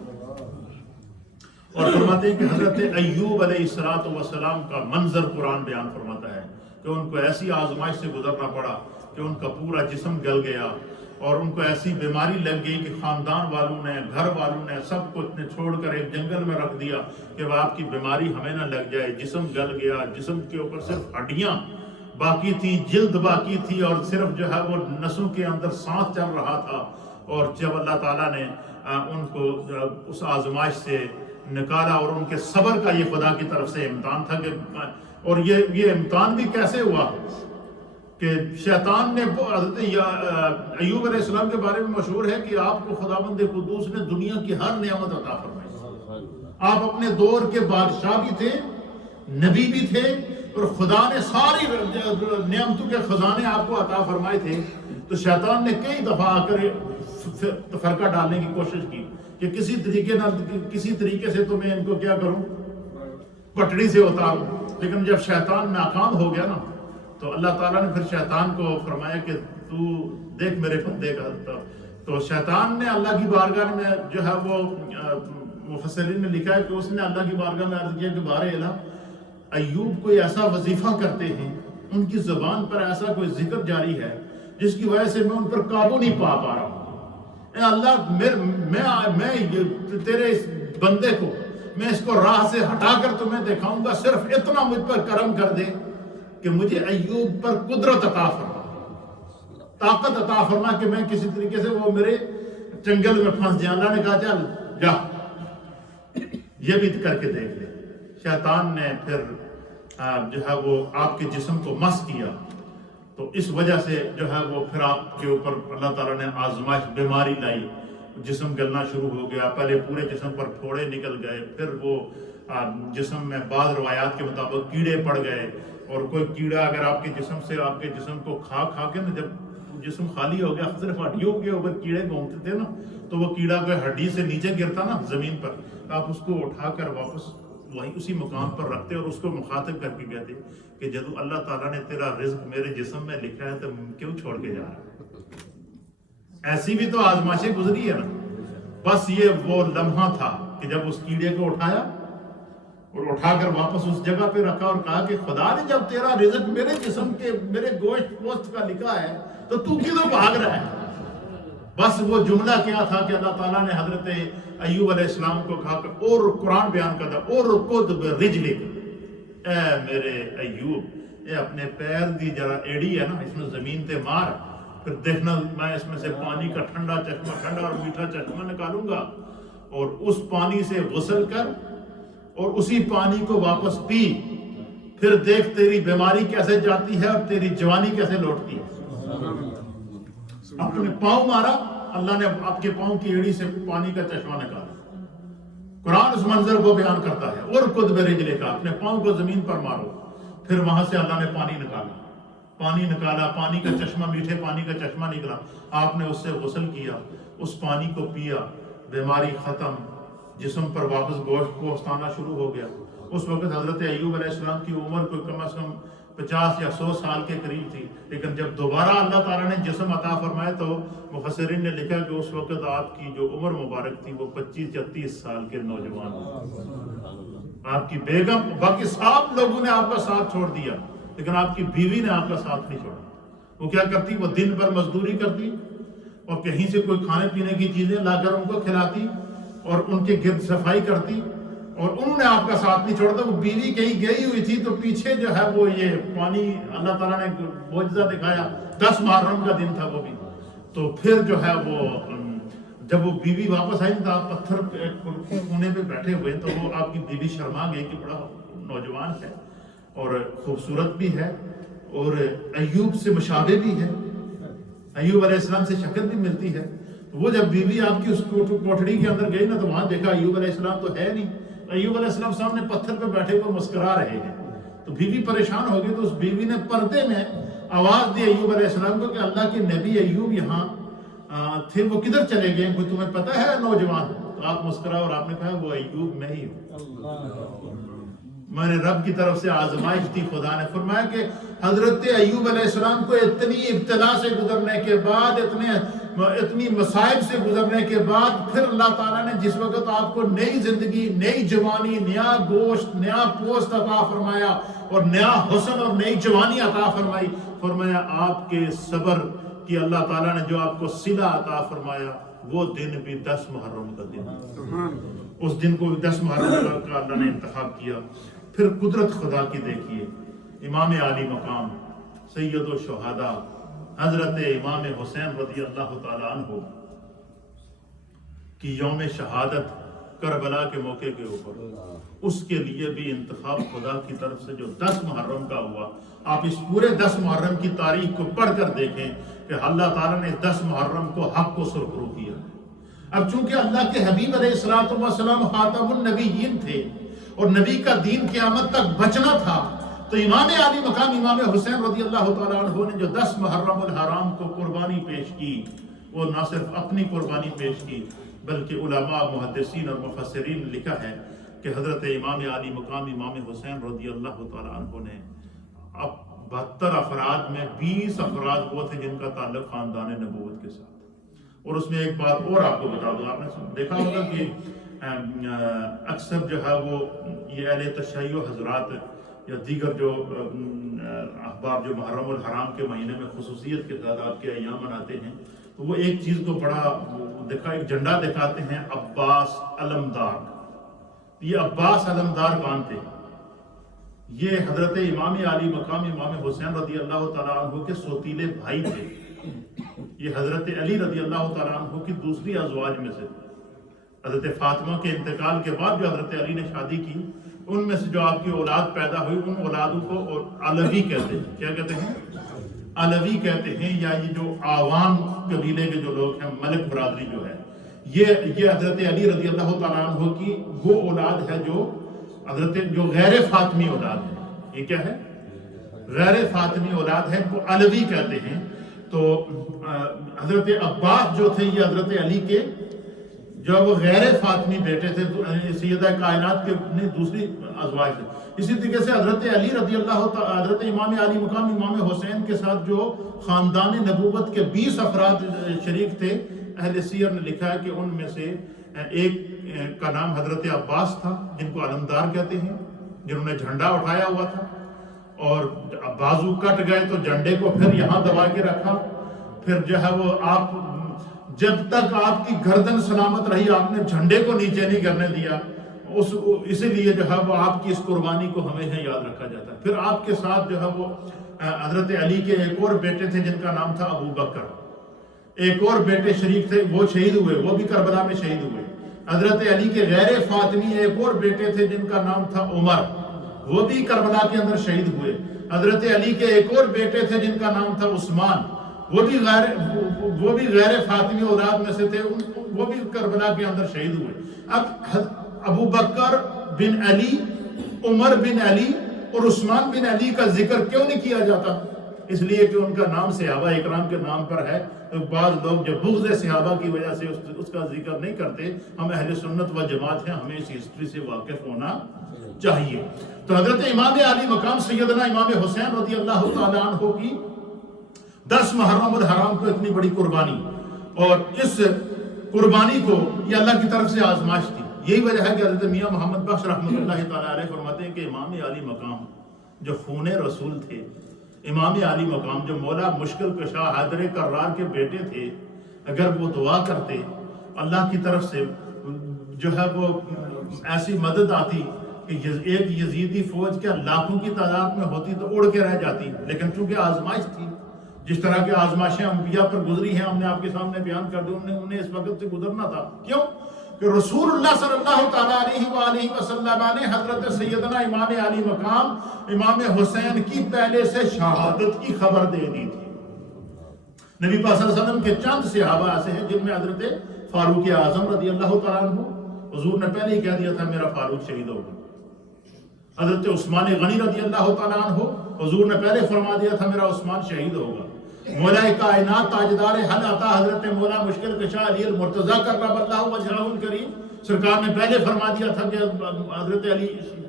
اور فرماتے ہیں کہ حضرت ایوب علیہ السلام کا منظر قرآن بیان فرماتا ہے کہ ان کو ایسی آزمائش سے گزرنا پڑا کہ ان کا پورا جسم گل گیا، اور ان کو ایسی بیماری لگ گئی کہ خاندان والوں نے، گھر والوں نے سب کو چھوڑ کر ایک جنگل میں رکھ دیا کہ وہ آپ کی بیماری ہمیں نہ لگ جائے۔ جسم گل گیا، جسم کے اوپر صرف ہڈیاں باقی تھیں، جلد باقی تھی، اور صرف جو ہے وہ نسوں کے اندر سانس چل رہا تھا۔ اور جب اللہ تعالیٰ نے ان کو اس آزمائش سے نکالا، اور ان کے صبر کا یہ خدا کی طرف سے امتحان تھا کہ، اور یہ امتحان بھی کیسے ہوا کہ شیطان نے، حضرت ایوب علیہ السلام کے بارے میں مشہور ہے کہ آپ کو خداوند قدوس نے دنیا کی ہر نعمت عطا فرمائی، آپ اپنے دور کے بادشاہ بھی تھے، نبی بھی تھے، اور خدا نے ساری نعمتوں کے خزانے آپ کو عطا فرمائے تھے۔ تو شیطان نے کئی دفعہ آ کر فرقہ ڈالنے کی کوشش کی کہ کسی طریقے سے تو میں ان کو کیا کروں، پٹڑی سے اتاروں، لیکن جب شیطان ناکام ہو گیا نا، تو اللہ تعالیٰ نے پھر شیطان کو فرمایا کہ تو دیکھ میرے بندے کا۔ تو شیطان نے اللہ کی بارگاہ میں جو ہے وہ مفسرین نے لکھا ہے کہ اس نے اللہ کی بارگاہ میں عرض کیا کہ بارے الہ، ایوب کوئی ایسا وظیفہ کرتے ہیں، ان کی زبان پر ایسا کوئی ذکر جاری ہے جس کی وجہ سے میں ان پر قابو نہیں پا رہا ہوں۔ اے اللہ، میں تیرے اس بندے کو، میں اس کو راہ سے ہٹا کر تمہیں دکھاؤں گا، صرف اتنا مجھ پر کرم کر دے کہ مجھے ایوب پر قدرت عطا فرما، طاقت عطا فرما کہ میں کسی طریقے سے وہ میرے جنگل میں پھنس جائے۔ اللہ نے کہا چل جا، یہ بھی کر کے دیکھ لے۔ شیطان نے پھر جو ہے وہ آپ کے جسم کو مس کیا، تو اس وجہ سے جو ہے وہ پھر آپ کے اوپر اللہ تعالیٰ نے آزمائش، بیماری لائی، جسم گلنا شروع ہو گیا، پہلے پورے جسم پر پھوڑے نکل گئے، پھر وہ جسم میں بعض روایات کے مطابق کیڑے پڑ گئے، اور کوئی کیڑا اگر آپ کے جسم سے، آپ کے جسم کو کھا کے نا، جب جسم خالی ہو گیا، صرف ہڈیوں کے اوپر کیڑے گھومتے تھے نا، تو وہ کیڑا کوئی ہڈی سے نیچے گرتا نا زمین پر، آپ اس کو اٹھا کر واپس وہیں اسی مقام پر رکھتے، اور اس کو مخاطب کر کے کہتے کہ جب اللہ تعالیٰ نے تیرا رزق میرے جسم میں لکھا ہے تو کیوں چھوڑ کے جا رہا ہے؟ ایسی بھی تو آزمائشیں گزری ہے نا۔ بس یہ وہ لمحہ تھا کہ جب اس کیڑے کو اٹھایا اور اٹھا کر واپس اس جگہ پہ رکھا، اور کہا کہ خدا نے جب تیرا رزق میرے جسم کے، میرے گوشت پوست کا لکھا ہے تو کیوں بھاگ رہا ہے؟ بس وہ جملہ کیا تھا کہ اللہ تعالیٰ نے حضرت ایوب علیہ السلام کو کہا کہ اور قرآن بیان کرتا، اور خود برجلک، اے میرے ایوب، اے اپنے پیر دی جرا ایڑی ہے نا، اس میں زمین تے مار، پھر دیکھنا میں اس میں سے پانی کا ٹھنڈا چشمہ، ٹھنڈا اور میٹھا چشمہ نکالوں گا، اور اس پانی سے غسل کر اور اسی پانی کو واپس پی، پھر دیکھ تیری بیماری کیسے جاتی ہے اور تیری جوانی کیسے لوٹتی ہے۔ اپنے پاؤں مارا، اللہ نے آپ کے پاؤں کی ایڑی سے پانی کا چشمہ نکالا۔ قرآن اس منظر کو بیان کرتا ہے، اور خود برجلے کا، اپنے پاؤں کو زمین پر مارو، پھر وہاں سے اللہ نے پانی نکالا، پانی کا چشمہ، میٹھے پانی کا چشمہ نکلا، آپ نے اس سے غسل کیا، اس پانی کو پیا، بیماری ختم، جسم پر واپس گوشت آنا شروع ہو گیا۔ اس وقت حضرت ایوب علیہ السلام کی عمر کوئی کم از کم 50 یا 100 سال کے قریب تھی، لیکن جب دوبارہ اللہ تعالیٰ نے جسم عطا فرمایا تو مفسرین نے لکھا کہ اس وقت آپ کی جو عمر مبارک تھی وہ 25 یا 30 سال کے نوجوان تھے۔ آپ کی بیگم، باقی سب لوگوں نے آپ کا ساتھ چھوڑ دیا، لیکن آپ کی بیوی نے آپ کا ساتھ نہیں چھوڑا۔ وہ کیا کرتی؟ وہ دن بھر مزدوری کرتی اور کہیں سے کوئی کھانے پینے کی چیزیں لا کر ان کو کھلاتی اور ان کے گرد صفائی کرتی، اور انہوں نے آپ کا ساتھ نہیں چھوڑا تھا۔ وہ بیوی کہیں گئی ہوئی تھی تو پیچھے جو ہے وہ یہ پانی اللہ تعالیٰ نے معجزہ دکھایا، 10 محرم کا دن تھا وہ بھی، تو پھر جو ہے وہ جب وہ بیوی واپس آئی تو آپ پتھر کونے پہ بیٹھے ہوئے، تو وہ آپ کی بیوی شرما گئی کہ بڑا نوجوان ہے اور خوبصورت بھی ہے اور ایوب سے مشابہ بھی ہے، ایوب علیہ السلام سے شکل بھی ملتی ہے۔ وہ جب بیوی آپ کی اس کوٹھڑی کے اندر گئی نا تو وہاں دیکھا ایوب علیہ السلام تو ہے نہیں، ایوب علیہ السلام سامنے پتھر پہ بیٹھے ہوئے مسکرا رہے ہیں، تو بیوی پریشان ہو گئی، تو اس بیوی نے پردے میں آواز دی ایوب علیہ السلام کو کہ اللہ کے نبی ایوب یہاں تھے، وہ کدھر چلے گئے؟ کوئی تمہیں پتہ ہے نوجوان؟ تو آپ مسکرا اور آپ نے کہا وہ ایوب میں ہی ہوں، میرے رب کی طرف سے آزمائش تھی۔ خدا نے فرمایا کہ حضرت ایوب علیہ السلام کو اتنی ابتلا سے گزرنے کے بعد، اتنی مصائب سے گزرنے کے بعد، پھر اللہ تعالیٰ نے جس وقت آپ کو نئی زندگی، نئی جوانی، نیا گوشت، نیا پوست عطا فرمایا اور نیا حسن اور نئی جوانی عطا فرمائی، فرمایا آپ کے صبر کی اللہ تعالیٰ نے جو آپ کو صلہ عطا فرمایا، وہ دن بھی 10 محرم کا دن، اس دن کو 10 محرم کا اللہ نے انتخاب کیا۔ پھر قدرت خدا کی دیکھیے، امام عالی مقام سید الشہداء حضرت امام حسین رضی اللہ تعالیٰ عنہ کی یوم شہادت کربلا کے موقع کے اوپر، اس کے لیے بھی انتخاب خدا کی طرف سے جو 10 محرم کا ہوا۔ آپ اس پورے 10 محرم کی تاریخ کو پڑھ کر دیکھیں کہ اللہ تعالیٰ نے 10 محرم کو حق کو سرخرو کیا۔ اب چونکہ اللہ کے حبیب علیہ السلام خاتم النبیین تھے اور نبی کا دین قیامت تک بچنا تھا، تو امام عالی مقام امام حسین رضی اللہ تعالیٰ عنہ نے جو 10 محرم الحرام کو قربانی پیش کی، وہ نہ صرف اپنی قربانی پیش کی بلکہ علماء، محدثین اور مفسرین نے لکھا ہے کہ حضرت امام عالی مقام امام حسین رضی اللہ تعالیٰ عنہ نے اب 72 افراد میں 20 افراد وہ تھے جن کا تعلق خاندان نبوت کے ساتھ۔ اور اس میں ایک بات اور آپ کو بتا دوں، آپ نے دیکھا ہوگا کہ اکثر جو ہے وہ یہ اہل تشیع حضرات یا دیگر جو احباب جو محرم الحرام کے مہینے میں خصوصیت کے ساتھ آپ کے ایام مناتے ہیں، تو وہ ایک چیز کو بڑا ایک جھنڈا دکھاتے ہیں، عباس علمدار۔ یہ عباس علمدار کون تھے؟ یہ حضرت امام عالی مقام امام حسین رضی اللہ تعالیٰ عنہ کے سوتیلے بھائی تھے۔ یہ حضرت علی رضی اللہ تعالیٰ عنہ کی دوسری ازواج میں سے، حضرت فاطمہ کے انتقال کے بعد جو حضرت علی نے شادی کی، ان میں سے جو آپ کی اولاد پیدا ہوئی، ان اولادوں کو علوی کہتے ہیں۔ کیا کہتے ہیں؟ علوی کہتے ہیں، یا یہ جو عوام قبیلے کے جو لوگ ہیں، ملک برادری جو ہے، یہ حضرت علی رضی اللہ تعالیٰ عنہ کی وہ اولاد ہے جو غیر فاطمی اولاد ہے۔ یہ کیا ہے؟ غیر فاطمی اولاد ہے، وہ علوی کہتے ہیں۔ تو حضرت عباس جو تھے یہ حضرت علی کے جو وہ غیر فاطمی بیٹے تھے، سیدہ کائنات کے دوسری ازواج تھے۔ اسی طریقے سے حضرت علی رضی اللہ تعالیٰ، حضرت امام علی مقام امام حسین کے ساتھ جو خاندان نبوت کے 20 افراد شریک تھے، اہل سیر نے لکھا ہے کہ ان میں سے ایک کا نام حضرت عباس تھا، جن کو علمدار کہتے ہیں، جنہوں نے جھنڈا اٹھایا ہوا تھا، اور بازو کٹ گئے تو جھنڈے کو پھر یہاں دبا کے رکھا، پھر جو ہے وہ آپ جب تک آپ کی گردن سلامت رہی آپ نے جھنڈے کو نیچے نہیں کرنے دیا، اسی لیے جو ہے وہ آپ کی اس قربانی کو ہمیشہ یاد رکھا جاتا ہے۔ پھر آپ کے ساتھ جو ہے وہ حضرت علی کے ایک اور بیٹے تھے جن کا نام تھا ابو بکر، ایک اور بیٹے شریک تھے، وہ شہید ہوئے، وہ بھی کربلا میں شہید ہوئے۔ حضرت علی کے غیر فاطمی ایک اور بیٹے تھے جن کا نام تھا عمر، وہ بھی کربلا کے اندر شہید ہوئے۔ حضرت علی کے ایک اور بیٹے تھے جن کا نام تھا عثمان، وہ بھی غیر فاطمی اولاد میں سے تھے، وہ بھی کربلا کے اندر شہید ہوئے۔ اب ابو بکر بن علی، عمر بن علی اور عثمان بن علی کا ذکر کیوں نہیں کیا جاتا؟ اس لیے کہ ان کا نام صحابہ اکرام کے نام پر ہے، تو بعض لوگ جو بغض صحابہ کی وجہ سے اس کا ذکر نہیں کرتے. ہم اہل سنت و جماعت ہیں، ہمیں اس ہسٹری سے واقف ہونا چاہیے. تو حضرت امام علی مقام سیدنا امام حسین رضی اللہ تعالیٰ عنہ کی 10 محرم الحرام کو اتنی بڑی قربانی، اور اس قربانی کو یہ اللہ کی طرف سے آزمائش تھی. یہی وجہ ہے کہ حضرت میاں محمد بخش رحمۃ اللہ تعالیٰ علیہ فرماتے ہیں کہ امام علی مقام جو خون رسول تھے، امام علی مقام جو مولا مشکل کشا حیدر کرار کے بیٹے تھے، اگر وہ دعا کرتے اللہ کی طرف سے جو ہے وہ ایسی مدد آتی کہ ایک یزیدی فوج کیا لاکھوں کی تعداد میں ہوتی تو اڑ کے رہ جاتی. لیکن چونکہ آزمائش تھی، جس طرح کے آزمائشیں انبیاء پر گزری ہیں ہم نے آپ کے سامنے بیان کر دی، انہیں اس وقت سے گزرنا تھا. کیوں کہ رسول اللہ صلی اللہ تعالیٰ علیہ وآلہ وسلم نے حضرت سیدنا امام علی مقام امام حسین کی پہلے سے شہادت کی خبر دے دی تھی. نبی پاک صلی اللہ علیہ وسلم کے چند صحابہ ایسے ہیں جن میں حضرت فاروق اعظم رضی اللہ تعالیٰ عنہ، حضور نے پہلے ہی کہہ دیا تھا میرا فاروق شہید ہوگا. حضرت عثمان غنی رضی اللہ تعالیٰ عنہ، حضور نے پہلے فرما دیا تھا میرا عثمان شہید ہوگا. مولا کائنات تاجدار حل عطا حضرت مولا مشکل کشا علی المرتضیٰ کرم اللہ وجہہ الکریم سرکار نے پہلے فرما دیا تھا کہ حضرت علی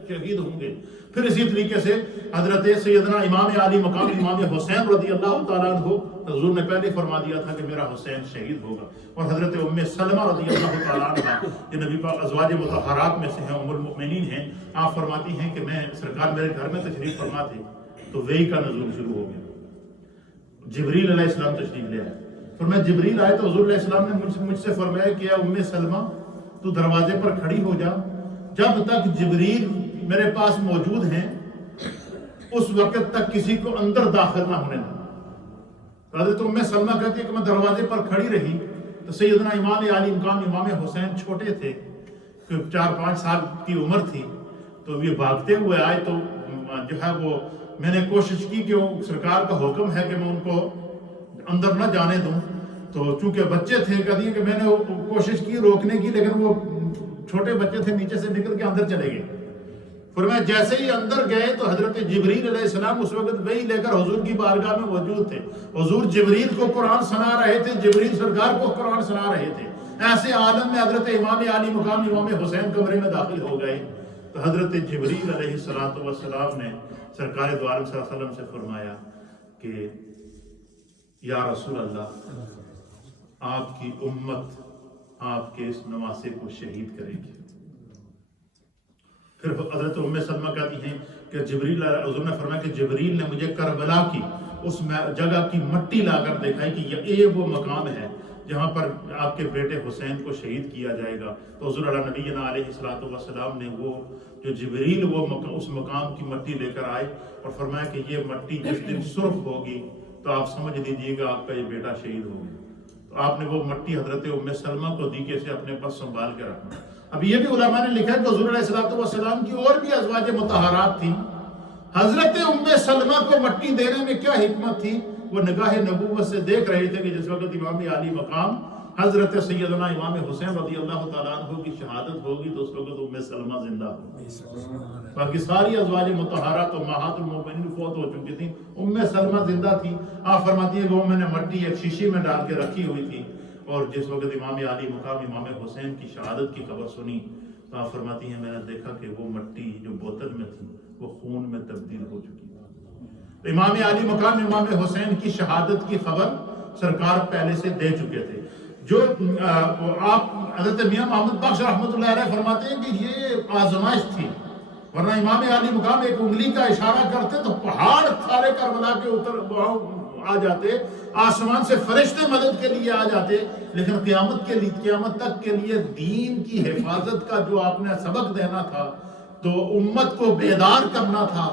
شہید ہوں گے. پھر اسی طریقے سے حضرت سیدنا امام علی مقام امام حسین رضی اللہ تعالیٰ عنہ، حضور نے پہلے فرما دیا تھا کہ میرا حسین شہید ہوگا. اور حضرت ام سلمہ رضی اللہ تعالیٰ عنہ جو نبی پاک ازواج مطہرات میں سے ہیں، ام المؤمنین ہیں، آپ فرماتی ہیں کہ میں سرکار میرے گھر میں تشریف فرما تھے تو وحی کا نزول شروع ہو گیا. جبریل علیہ السلام تشریف لے آئے. فرمایا جبریل آئے تو حضور علیہ السلام نے مجھ سے فرمایا کہ ام سلمہ تو دروازے پر کھڑی ہو جا، جب تک جبریل میرے پاس موجود ہیں اس وقت تک کسی کو اندر داخل نہ ہونے دیں. حضرت ام سلمہ کہتی ہے کہ میں دروازے پر کھڑی رہی تو سیدنا امام علی مقام امام حسین چھوٹے تھے، 4-5 سال کی عمر تھی. تو یہ بھاگتے ہوئے آئے تو جو ہے وہ میں نے کوشش کی کہ سرکار کا حکم ہے کہ میں ان کو اندر نہ جانے دوں. تو چونکہ بچے تھے کہتی ہیں کہ میں نے کوشش کی روکنے کی، لیکن وہ چھوٹے بچے تھے نیچے سے نکل کے اندر چلے گئے. فرمایا جیسے ہی اندر گئے تو حضرت جبریل علیہ السلام اس وقت وحی لے کر حضور کی بارگاہ میں موجود تھے. حضور جبریل کو قرآن سنا رہے تھے، جبریل سرکار کو قرآن سنا رہے تھے. ایسے عالم میں حضرت امام علی مقام امام حسین کمرے میں داخل ہو گئے. تو حضرت جبریل علیہ السلام نے سرکار دو عالم صلی اللہ علیہ وسلم سے فرمایا کہ یا رسول اللہ، آپ کی امت آپ کے اس نواسے کو شہید کرے گی. پھر حضرت ام سلمہ کہتی ہیں کہ جبریل حضور نے فرمایا کہ جبریل نے مجھے کربلا کی اس جگہ کی مٹی لا کر دکھائی کہ یہ وہ مقام ہے جہاں پر آپ کے بیٹے حسین کو شہید کیا جائے گا. تو حضور علیہ نبینا علیہ السلام نے وہ جو جبریل وہ اس مقام کی مٹی لے کر آئے اور فرمایا کہ یہ مٹی جس دن سرخ ہوگی تو آپ سمجھ لیجیے گا آپ کا یہ بیٹا شہید ہو گیا. تو آپ نے وہ مٹی حضرت ام سلمہ کو دی کہ اسے اپنے پاس سنبھال کے رکھنا. اب یہ بھی علماء نے لکھا ہے کہ حضور علیہ السلام کی اور بھی ازواج مطہرات تھیں. حضرت ام سلمہ کو مٹی دینے میں کیا حکمت تھی؟ وہ نگاہ نبوت سے دیکھ رہے تھے کہ جس وقت امام علی مقام حضرت سیدنا امام حسین رضی اللہ تعالیٰ عنہ کی شہادت ہوگی تو اس وقت ام سلمہ زندہ ہوگی. باقی ساری ازواج مطہرات امہات المؤمنین فوت ہو چکی تھیں، ام سلمہ زندہ تھی. آپ فرماتی ہیں کہ وہ میں نے مٹی ایک شیشی میں ڈال کے رکھی ہوئی تھی، اور جس وقت امام علی مقام امام حسین کی شہادت کی خبر سنی تو آپ فرماتی ہیں میں نے دیکھا کہ وہ مٹی جو بوتل میں تھی وہ خون میں تبدیل ہو چکی. امام علی مقام امام حسین کی شہادت کی خبر سرکار پہلے سے دے چکے تھے. جو آپ حضرت میاں محمد بخش رحمۃ اللہ علیہ فرماتے ہیں کہ یہ آزمائش تھی، ورنہ امام علی مقام ایک انگلی کا اشارہ کرتے تو پہاڑ سارے کربلا کے اوپر آ جاتے، آسمان سے فرشتے مدد کے لیے آ جاتے. لیکن قیامت تک کے لیے دین کی حفاظت کا جو آپ نے سبق دینا تھا، تو امت کو بیدار کرنا تھا،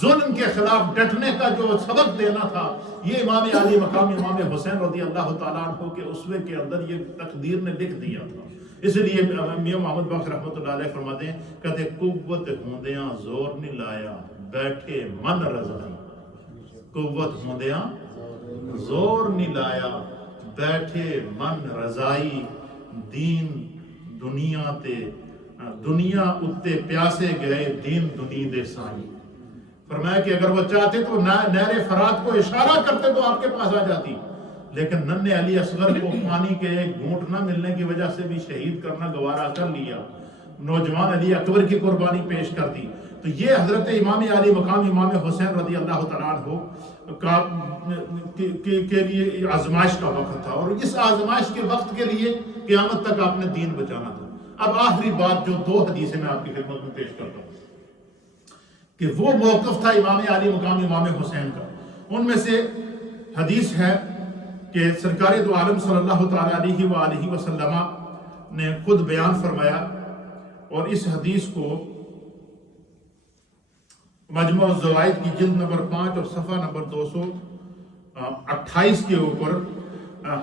ظلم کے خلاف ڈٹنے کا جو سبق دینا تھا، یہ امام علی مقام امام حسین رضی اللہ تعالیٰ عنہ کے اسوے کے اندر یہ تقدیر نے لکھ دیا تھا. اس لیے میاں محمد بخش رحمۃ اللہ علیہ فرماتے ہیں کہتے قوت ہوندیاں زور نہیں لایا بیٹھے من رضائی. قوت ہوندیاں زور نہیں لایا بیٹھے من رضائی. دین دنیا اتے پیاسے گئے دین دنی دے سائی. فرمایا کہ اگر وہ چاہتے تو نہر فرات کو اشارہ کرتے تو آپ کے پاس آ جاتی، لیکن ننھے علی اصغر کو پانی کے ایک گھونٹ نہ ملنے کی وجہ سے بھی شہید کرنا گوارا کر لیا، نوجوان علی اکبر کی قربانی پیش کر دی۔ تو یہ حضرت امام علی مقام امام حسین رضی اللہ تعالیٰ عنہ کے لیے آزمائش کا وقت تھا، اور اس آزمائش کے وقت کے لیے قیامت تک آپ نے دین بچانا تھا۔ اب آخری بات جو 2 حدیثیں میں آپ کی خدمت میں پیش کرتا ہوں کہ وہ موقف تھا امام علی مقام امام حسین کا، ان میں سے حدیث ہے کہ سرکار دو عالم صلی اللہ تعالیٰ علیہ وآلہ وسلم نے خود بیان فرمایا، اور اس حدیث کو مجموع الزوائد کی جلد نمبر 5 اور صفحہ نمبر 228 کے اوپر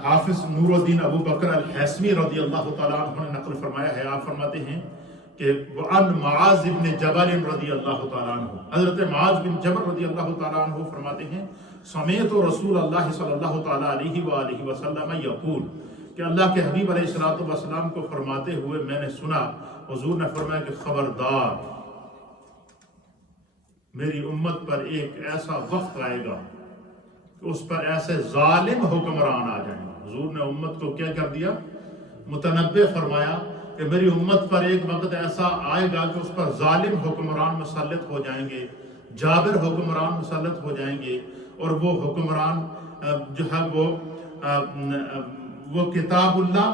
حافظ نور الدین ابو بکر الحیثمی رضی اللہ تعالیٰ عنہ نے نقل فرمایا ہے۔ آپ فرماتے ہیں کہ وعن معاذ بن جبل رضی اللہ تعالیٰ عنہ، حضرت معاذ بن جبل رضی اللہ تعالیٰ عنہ فرماتے ہیں سمیعت رسول اللہ صلی اللہ تعالیٰ علیہ وآلہ وسلم یقول، کہ اللہ کے حبیب علیہ السلام کو فرماتے ہوئے میں نے سنا، حضور نے فرمایا کہ خبردار، میری امت پر ایک ایسا وقت آئے گا کہ اس پر ایسے ظالم حکمران آ جائیں گے۔ حضور نے امت کو کیا کر دیا؟ متنبع فرمایا کہ میری امت پر ایک وقت ایسا آئے گا کہ اس پر ظالم حکمران مسلط ہو جائیں گے، جابر حکمران مسلط ہو جائیں گے، اور وہ حکمران جو ہے وہ کتاب اللہ،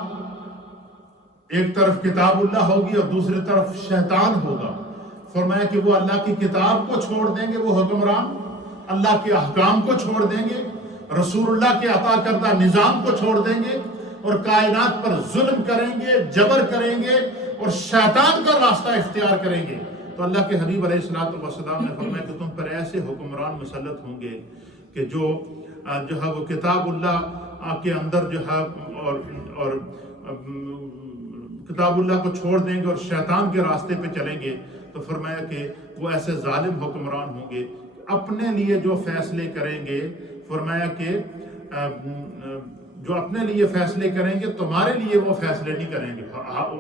ایک طرف کتاب اللہ ہوگی اور دوسری طرف شیطان ہوگا۔ فرمایا کہ وہ اللہ کی کتاب کو چھوڑ دیں گے، وہ حکمران اللہ کے احکام کو چھوڑ دیں گے، رسول اللہ کے عطا کردہ نظام کو چھوڑ دیں گے، اور کائنات پر ظلم کریں گے، جبر کریں گے، اور شیطان کا راستہ اختیار کریں گے۔ تو اللہ کے حبیب علیہ السلام نے فرمایا کہ تم پر ایسے حکمران مسلط ہوں گے کہ جو ہے وہ کتاب اللہ کے اندر جو ہے اور کتاب اللہ کو چھوڑ دیں گے اور شیطان کے راستے پہ چلیں گے۔ تو فرمایا کہ وہ ایسے ظالم حکمران ہوں گے اپنے لیے جو فیصلے کریں گے، فرمایا کہ جو اپنے لیے فیصلے کریں گے تمہارے لیے وہ فیصلے نہیں کریں گے۔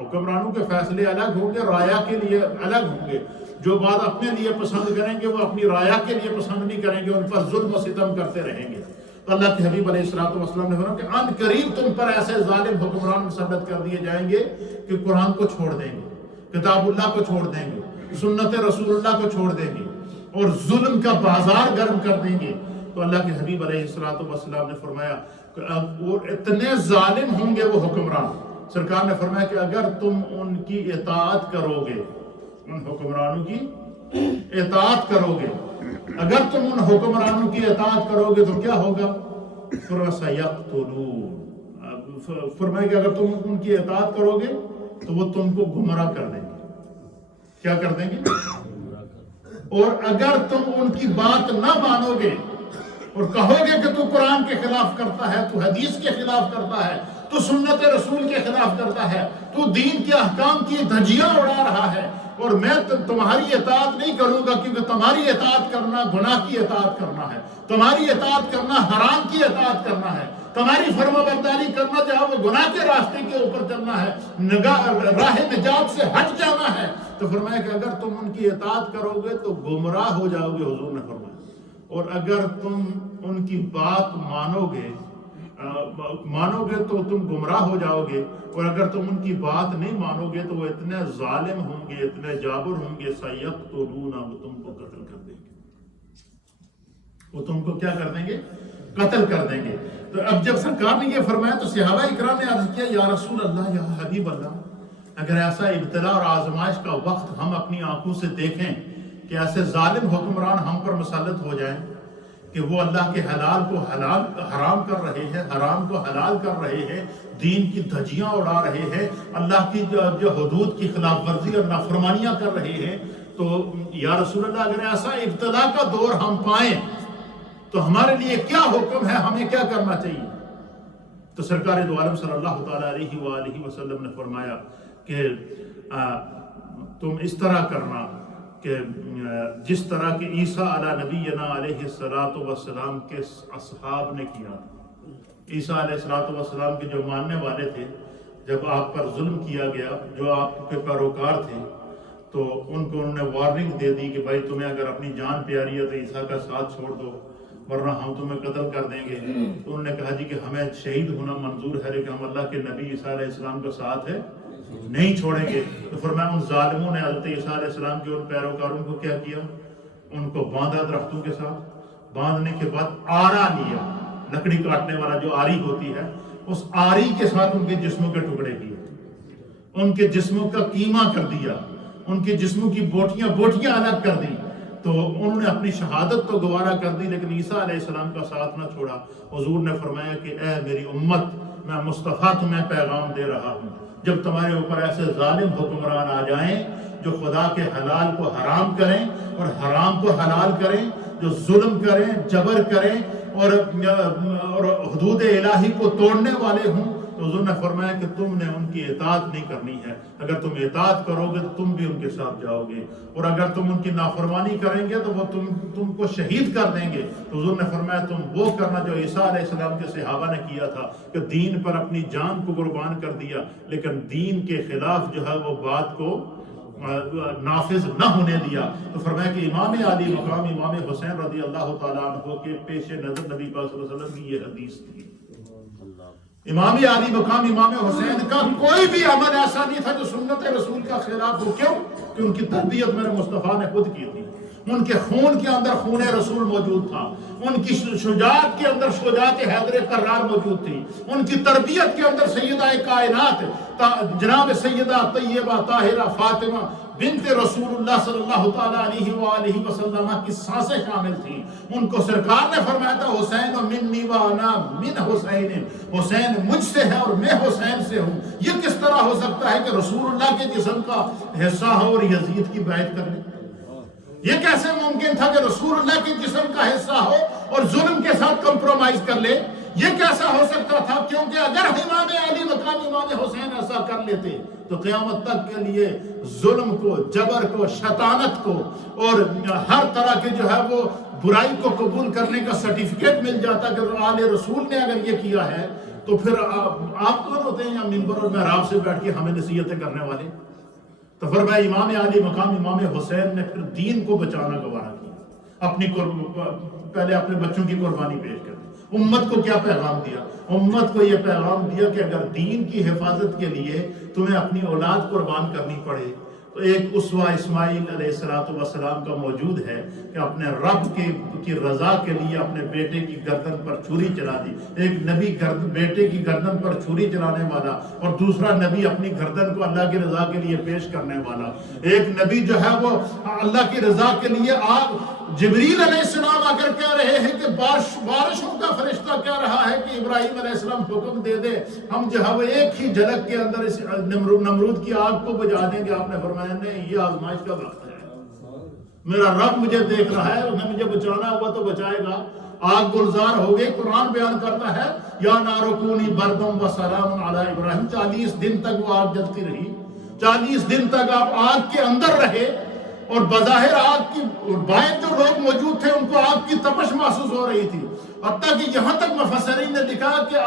حکمرانوں کے فیصلے الگ ہوں گے، رایا کے لیے الگ ہوں گے۔ جو بات اپنے لیے پسند کریں گے وہ اپنی رایا کے لیے پسند نہیں کریں گے، ان پر ظلم و ستم کرتے رہیں گے۔ تو اللہ کے حبیب علیہ السلام نے فرمایا کہ ان قریب تم پر ایسے ظالم حکمران مسلط کر دیے جائیں گے کہ قرآن کو چھوڑ دیں گے، کتاب اللہ کو چھوڑ دیں گے، سنت رسول اللہ کو چھوڑ دیں گے، اور ظلم کا بازار گرم کر دیں گے۔ تو اللہ کے حبیب علیہ السلام نے فرمایا کہ وہ اتنے ظالم ہوں گے وہ حکمران، سرکار نے فرمایا کہ اگر تم ان کی اطاعت کرو گے، ان حکمرانوں کی اطاعت کرو گے، اگر تم ان حکمرانوں کی اطاعت کرو گے تو کیا ہوگا؟ فرمایا کہ اگر تم ان کی اطاعت کرو گے تو وہ تم کو گمراہ کر دیں گے۔ کیا کر دیں گے؟ اور اگر تم ان کی بات نہ مانو گے اور کہو گے کہ تو قرآن کے خلاف کرتا ہے، تو حدیث کے خلاف کرتا ہے، تو سنت رسول کے خلاف کرتا ہے، تو دین کے احکام کی دھجیاں اڑا رہا ہے، اور میں تمہاری اطاعت نہیں کروں گا، کیونکہ تمہاری اطاعت کرنا گناہ کی اطاعت کرنا ہے، تمہاری اطاعت کرنا حرام کی اطاعت کرنا ہے، تمہاری فرما برداری کرنا جو ہے وہ گناہ کے راستے کے اوپر چلنا ہے، راہ نجات سے ہٹ جانا ہے۔ تو فرمایا کہ اگر تم ان کی اطاعت کرو گے تو گمراہ ہو جاؤ گے، حضور نے فرمایا، اور اگر تم ان کی بات مانو گے تو تم گمراہ ہو جاؤ گے، اور اگر تم ان کی بات نہیں مانو گے تو وہ اتنے ظالم ہوں گے، اتنے جابر ہوں گے، سَيَقْتُلُونَ، وہ تم کو قتل کر دیں گے، وہ تم کو کیا کر دیں گے؟ قتل کر دیں گے۔ تو اب جب سرکار نے یہ فرمایا تو صحابہ اکرام نے عرض کیا، یا رسول اللہ، یا حبیب اللہ، اگر ایسا ابتلا اور آزمائش کا وقت ہم اپنی آنکھوں سے دیکھیں کہ ایسے ظالم حکمران ہم پر مسلط ہو جائیں کہ وہ اللہ کے حلال کو حرام کر رہے ہیں، حرام کو حلال کر رہے ہیں، دین کی دھجیاں اڑا رہے ہیں، اللہ کی جو حدود کی خلاف ورزی اور نافرمانیاں کر رہے ہیں، تو یا رسول اللہ اگر ایسا ابتلا کا دور ہم پائیں تو ہمارے لیے کیا حکم ہے، ہمیں کیا کرنا چاہیے؟ تو سرکار دو عالم صلی اللہ تعالیٰ علیہ وآلہ وسلم نے فرمایا کہ تم اس طرح کرنا کہ جس طرح کہ عیسیٰ علیہ نبینا علیہ السلام کے اصحاب نے کیا تھا۔ عیسیٰ علیہ السلام کے جو ماننے والے تھے، جب آپ پر ظلم کیا گیا، جو آپ کے پیروکار تھے، تو ان کو انہوں نے وارننگ دے دی کہ بھائی تمہیں اگر اپنی جان پیاری ہے تو عیسیٰ کا ساتھ چھوڑ دو ورنہ ہم تمہیں قتل کر دیں گے۔ تو انہوں نے کہا جی کہ ہمیں شہید ہونا منظور ہے لیکن ہم اللہ کے نبی عیسیٰ علیہ السلام کا ساتھ ہے نہیں چھوڑیں گے۔ تو فرمایا ان ظالموں نے حضرت عیسیٰ علیہ السلام کے ان پیروکاروں کو کیا کیا؟ ان کو باندھا درختوں کے ساتھ، باندھنے کے بعد آرا لیا، لکڑی کاٹنے والا جو آری ہوتی ہے، اس آری کے ساتھ ان کے جسموں کے ٹکڑے کیے، ان کے جسموں کا کیما کر دیا، ان کے جسموں کی بوٹیاں الگ کر دی۔ تو انہوں نے اپنی شہادت تو گوارا کر دی لیکن عیسیٰ علیہ السلام کا ساتھ نہ چھوڑا۔ حضور نے فرمایا کہ اے میری امت، میں مصطفیٰ تمہیں پیغام دے رہا ہوں، جب تمہارے اوپر ایسے ظالم حکمران آ جائیں جو خدا کے حلال کو حرام کریں اور حرام کو حلال کریں، جو ظلم کریں، جبر کریں اور حدود الہی کو توڑنے والے ہوں، تو حضور نے فرمایا کہ تم نے ان کی اطاعت نہیں کرنی ہے۔ اگر تم اطاعت کرو گے تو تم بھی ان کے ساتھ جاؤ گے، اور اگر تم ان کی نافرمانی کریں گے تو وہ تم کو شہید کر دیں گے۔ تو حضور نے فرمایا تم وہ کرنا جو عیسیٰ علیہ السلام کے صحابہ نے کیا تھا کہ دین پر اپنی جان کو قربان کر دیا، لیکن دین کے خلاف جو ہے وہ بات کو نافذ نہ ہونے دیا۔ تو فرمایا کہ امام علی مقام امام حسین رضی اللہ تعالیٰ عنہ کے پیش نظر نبی پاک صلی اللہ علیہ وسلم کی یہ حدیث تھی۔ امام علی مقام امام حسین کا کوئی بھی عمل ایسا نہیں تھا جو سنت رسول کا خلاف ہو۔ کیوں؟ کہ ان کی تربیت میرے مصطفیٰ نے خود کی تھی، ان کے خون کے اندر خون رسول موجود تھا، ان کی شجاعت کے اندر شجاعت حیدر کرار موجود تھی، ان کی تربیت کے اندر سیدہ کائنات جناب سیدہ طیبہ طاہرہ فاطمہ بنت رسول اللہ صلی اللہ تعالیٰ علیہ وآلہ وسلم کی سانسیں شامل تھیں۔ ان کو سرکار نے فرمایا تھا حسین منی وانا من حسین، حسین مجھ سے ہے اور میں حسین سے ہوں۔ یہ کس طرح ہو سکتا ہے کہ رسول اللہ کے جسم کا حصہ ہو اور یزید کی بیعت کر لے؟ یہ کیسے ممکن تھا کہ رسول اللہ کے جسم کا حصہ ہو اور ظلم کے ساتھ کمپرومائز کر لے؟ یہ کیسا ہو سکتا تھا؟ کیونکہ اگر امام علی مقام امام حسین ایسا کر لیتے تو قیامت تک کے لیے ظلم کو، جبر کو، شیطانت کو اور ہر طرح کے جو ہے وہ برائی کو قبول کرنے کا سرٹیفکیٹ مل جاتا کہ آل رسول نے اگر یہ کیا ہے تو پھر آپ کون ہوتے ہیں یا ممبر اور محراب سے بیٹھ کے ہمیں نصیحتیں کرنے والے؟ تو فرمایا امام علی مقام امام حسین نے پھر دین کو بچانا گوارا کیا، پہلے اپنے بچوں کی قربانی پیش کر دی۔ امت کو کیا پیغام دیا؟ امت کو یہ پیغام دیا کہ اگر دین کی حفاظت کے لیے تمہیں اپنی اولاد قربان کرنی پڑے تو ایک اسوہ اسماعیل علیہ السلام کا موجود ہے کہ اپنے رب کی رضا کے لیے اپنے بیٹے کی گردن پر چھری چلا دی۔ ایک نبی بیٹے کی گردن پر چھری چلانے والا اور دوسرا نبی اپنی گردن کو اللہ کی رضا کے لیے پیش کرنے والا۔ ایک نبی جو ہے وہ اللہ کی رضا کے لیے جبریل علیہ السلام اگر کہہ رہے ہیں کہ بارشوں کا فرشتہ کہہ رہا ہے کہ ابراہیم علیہ السلام حکم دے دے، ہم جو ہے وہ ایک ہی جھلک کے اندر اس نمرود کی آگ کو بجھا دیں گے۔ آپ نے فرمایا نہیں، یہ آزمائش کا وقت ہے، میرا رب مجھے دیکھ رہا ہے، انہیں مجھے بچانا ہوا تو بچائے گا۔ آگ گلزار ہو گئی۔ قرآن بیان کرتا ہے یا نار کونی بردم و سلام علی ابراہیم، 40 دن تک وہ آگ جلتی رہی، 40 دن تک آپ آگ کے اندر رہے اور بظاہر آگ کی باہر جو لوگ موجود تھے ان کو آگ کی تپش محسوس ہو رہی تھی، حتیٰ کہ یہاں تک مفسرین نے لکھا کہ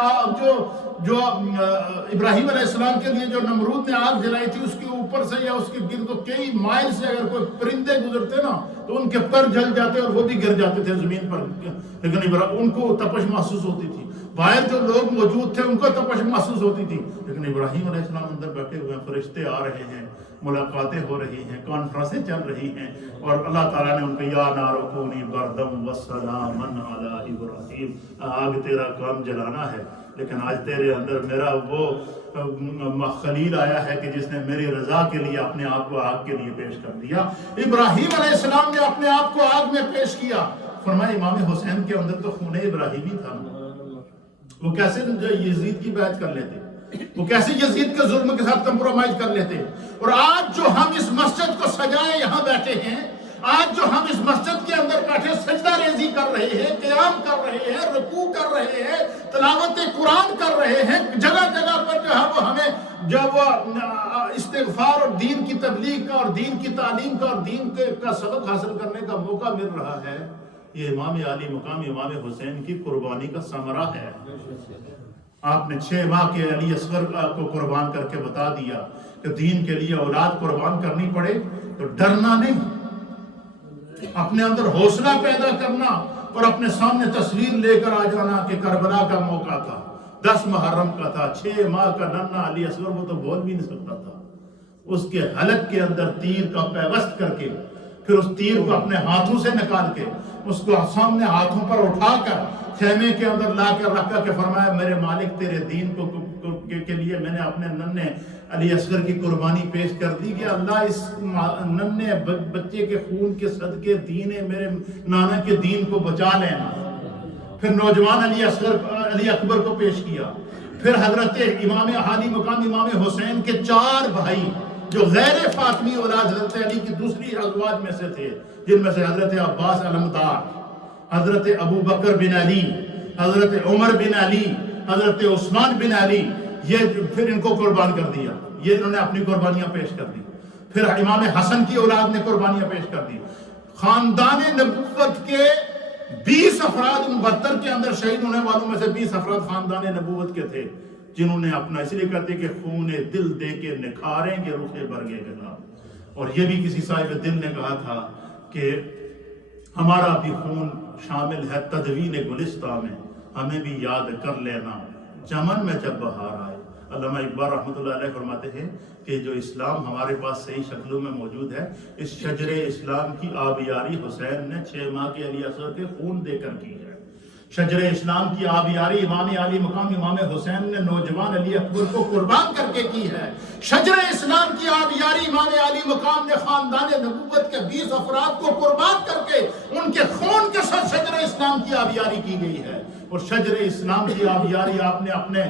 جو ابراہیم علیہ السلام کے لیے جو نمرود نے آگ جلائی تھی اس کے اوپر سے یا اس کے گرد کئی مائل سے اگر کوئی پرندے گزرتے نا تو ان کے پر جل جاتے اور وہ بھی گر جاتے تھے زمین پر، لیکن ان کو تپش محسوس ہوتی تھی۔ باہر جو لوگ موجود تھے ان کو تپش محسوس ہوتی تھی، لیکن ابراہیم علیہ السلام اندر بیٹھے ہوئے ہیں، فرشتے آ رہے ہیں، ملاقاتیں ہو رہی ہیں، کانفرنسیں چل رہی ہیں، اور اللہ تعالیٰ نے ان کو یا نار کونی بردم وسلام علی ابراہیم، آگ تیرا کام جلانا ہے، لیکن آج تیرے اندر میرا وہ خلیل آیا ہے کہ جس نے میری رضا کے لیے اپنے آپ کو آگ کے لیے پیش کر دیا۔ ابراہیم علیہ السلام نے اپنے آپ کو آگ میں پیش کیا۔ فرمایا امام حسین کے اندر تو خون ابراہیمی تھا، وہ کیسے یزید کی بیعت کر لیتے، وہ کیسے یزید کے ظلم کے ساتھ کمپرومائز کر لیتے؟ اور آج جو ہم اس مسجد کو سجائے یہاں بیٹھے ہیں، آج جو ہم اس مسجد کے اندر بیٹھے سجدہ ریزی کر رہے ہیں، قیام کر رہے ہیں، رکوع کر رہے ہیں، تلاوت قرآن کر رہے ہیں، جگہ جگہ پر جو ہے وہ ہمیں جب استغفار اور دین کی تبلیغ کا اور دین کی تعلیم کا اور دین کا سبق حاصل کرنے کا موقع مل رہا ہے، یہ امام علی مقام امام حسین کی قربانی کا ثمرہ ہے۔ آپ نے 6 ماہ کے علی اصغر کو قربان کر کے بتا دیا کہ دین کے لیے اولاد قربان کرنی پڑے تو ڈرنا نہیں، اپنے اندر حوصلہ پیدا کرنا اور اپنے سامنے تصویر لے کر آ جانا کہ کربلا کا موقع تھا، 10 محرم کا تھا، 6 ماہ کا ننھا علی اصغر، وہ تو بول بھی نہیں سکتا تھا، اس کے حلق کے اندر تیر کا پیوست کر کے پھر اس تیر کو اپنے ہاتھوں سے نکال کے اس کو سامنے ہاتھوں پر اٹھا کر خیمے کے اندر لا کر رکھا کہ فرمایا میرے مالک تیرے دین کے لیے میں نے اپنے ننھے علی اصغر کی قربانی پیش کر دی کہ اللہ اس ننھے بچے کے خون کے صدقے دین میرے نانا کے دین کو بچا لینا۔ پھر نوجوان علی اکبر کو پیش کیا، پھر حضرت امام عالی مقام امام حسین کے 4 بھائی جو غیر فاطمی اولاد حضرت علی کی دوسری ازواج میں سے تھے، جن میں سے حضرت عباس علمدار، حضرت ابو بکر بن علی، حضرت عمر بن علی، حضرت عثمان بن علی، یہ پھر ان کو قربان کر دیا، یہ انہوں نے اپنی قربانیاں پیش کر دی۔ پھر امام حسن کی اولاد نے قربانیاں پیش کر دی۔ خاندان نبوت کے 20 افراد، 72 کے اندر شہید ہونے والوں میں سے 20 افراد خاندان نبوت کے تھے، جنہوں نے اپنا، اس لیے کہتے کہ خون دل دے کے نکھاریں گے رخ برگے جناب۔ اور یہ بھی کسی صاحب دل نے کہا تھا کہ ہمارا بھی خون شامل ہے تدوین گلستہ میں، ہمیں بھی یاد کر لینا چمن میں جب بہار آئے۔ علامہ اقبال رحمۃ اللہ علیہ فرماتے ہیں کہ جو اسلام ہمارے پاس صحیح شکلوں میں موجود ہے، اس شجر اسلام کی آبیاری حسین نے 6 ماہ کے علی اصغر کے خون دے کر کی ہے۔ شجر اسلام کی آبیاری امام علی مقام امام حسین نے نوجوان علی اکبر کو قربان کر کے کی ہے۔ شجر اسلام کی آبیاری امام علی مقام نے خاندان نبوت کے 20 افراد کو قربان کر کے ان کے خون کے ساتھ شجر اسلام کی آبیاری کی گئی ہے۔ اور شجر اسلام کی آبیاری آپ نے اپنے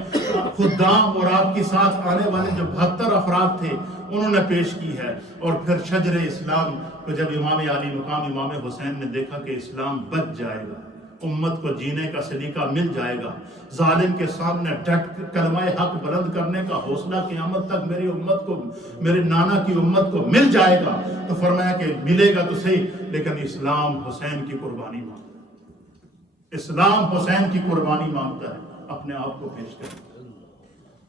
خدام اور آپ کے ساتھ آنے والے جو 72 افراد تھے انہوں نے پیش کی ہے۔ اور پھر شجر اسلام کو جب امام علی مقام امام حسین نے دیکھا کہ اسلام بچ جائے گا، امت کو جینے کا سلیقہ مل جائے گا، ظالم کے سامنے ڈٹ کلمہ حق بلند کرنے کا حوصلہ قیامت تک میری امت کو، میرے نانا کی امت کو مل جائے گا، تو فرمایا کہ ملے گا تو صحیح، لیکن اسلام حسین کی قربانی مانگتا ہے، اسلام حسین کی قربانی مانگتا ہے۔ اپنے آپ کو پیش کر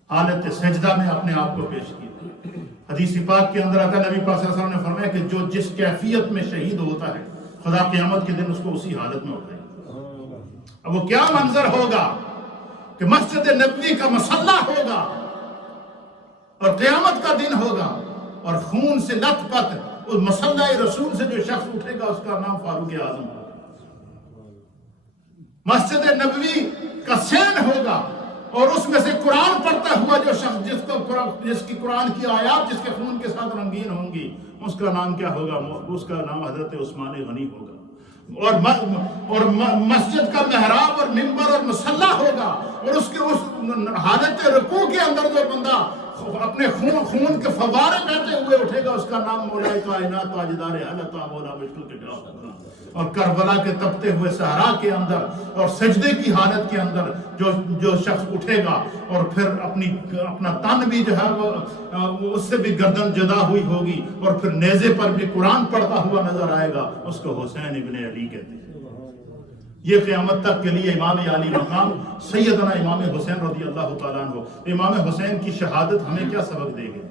حالت سجدہ میں اپنے آپ کو پیش کیا۔ حدیث پاک کے اندر آتا ہے، نبی پاک صلی اللہ علیہ وسلم نے فرمایا کہ جو جس کیفیت میں شہید ہوتا ہے خدا قیامت کے دن اس کو اسی حالت میں اٹھائے گا۔ اب وہ کیا منظر ہوگا کہ مسجد نبوی کا مصلی ہوگا اور قیامت کا دن ہوگا اور خون سے لت پت اس مصلی رسول سے جو شخص اٹھے گا اس کا نام فاروق اعظم ہوگا۔ مسجد نبوی کا سین ہوگا اور اس میں سے قرآن پڑھتا ہوا جو شخص جس کی قرآن کی آیات جس کے خون کے ساتھ رنگین ہوں گی، اس کا نام کیا ہوگا؟ اس کا نام حضرت عثمان غنی ہوگا۔ اور مسجد کا محراب اور منبر اور مصلی ہوگا اور اس حالت رکوع کے اندر جو بندہ اپنے خون کے فوارے بہتے ہوئے اٹھے گا اس کا نام مولا کائنات تاجدار عطا مولا مشکل کشا ہوگا۔ اور کربلا کے تپتے ہوئے صحرا کے اندر اور سجدے کی حالت کے اندر جو شخص اٹھے گا اور پھر اپنا تن بھی جو ہے وہ اس سے بھی گردن جدا ہوئی ہوگی اور پھر نیزے پر بھی قرآن پڑھتا ہوا نظر آئے گا، اس کو حسین ابن علی کہتے ہیں۔ یہ قیامت تک کے لیے امام علی مقام سیدنا امام حسین رضی اللہ تعالیٰ عنہ، امام حسین کی شہادت ہمیں کیا سبق دے گی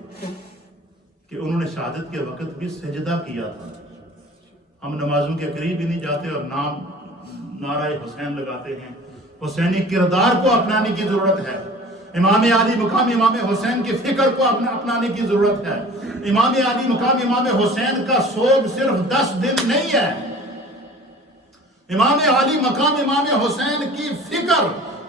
کہ انہوں نے شہادت کے وقت بھی سجدہ کیا تھا۔ ہم نمازوں کے قریب ہی نہیں جاتے اور نعرہ حسین لگاتے ہیں۔ حسینی کردار کو اپنانے کی ضرورت ہے، امام علی مقام امام حسین کی فکر کو اپنانے کی ضرورت ہے۔ امام علی مقام امام حسین کا سوگ صرف 10 دن نہیں ہے، امام علی مقام امام حسین کی فکر،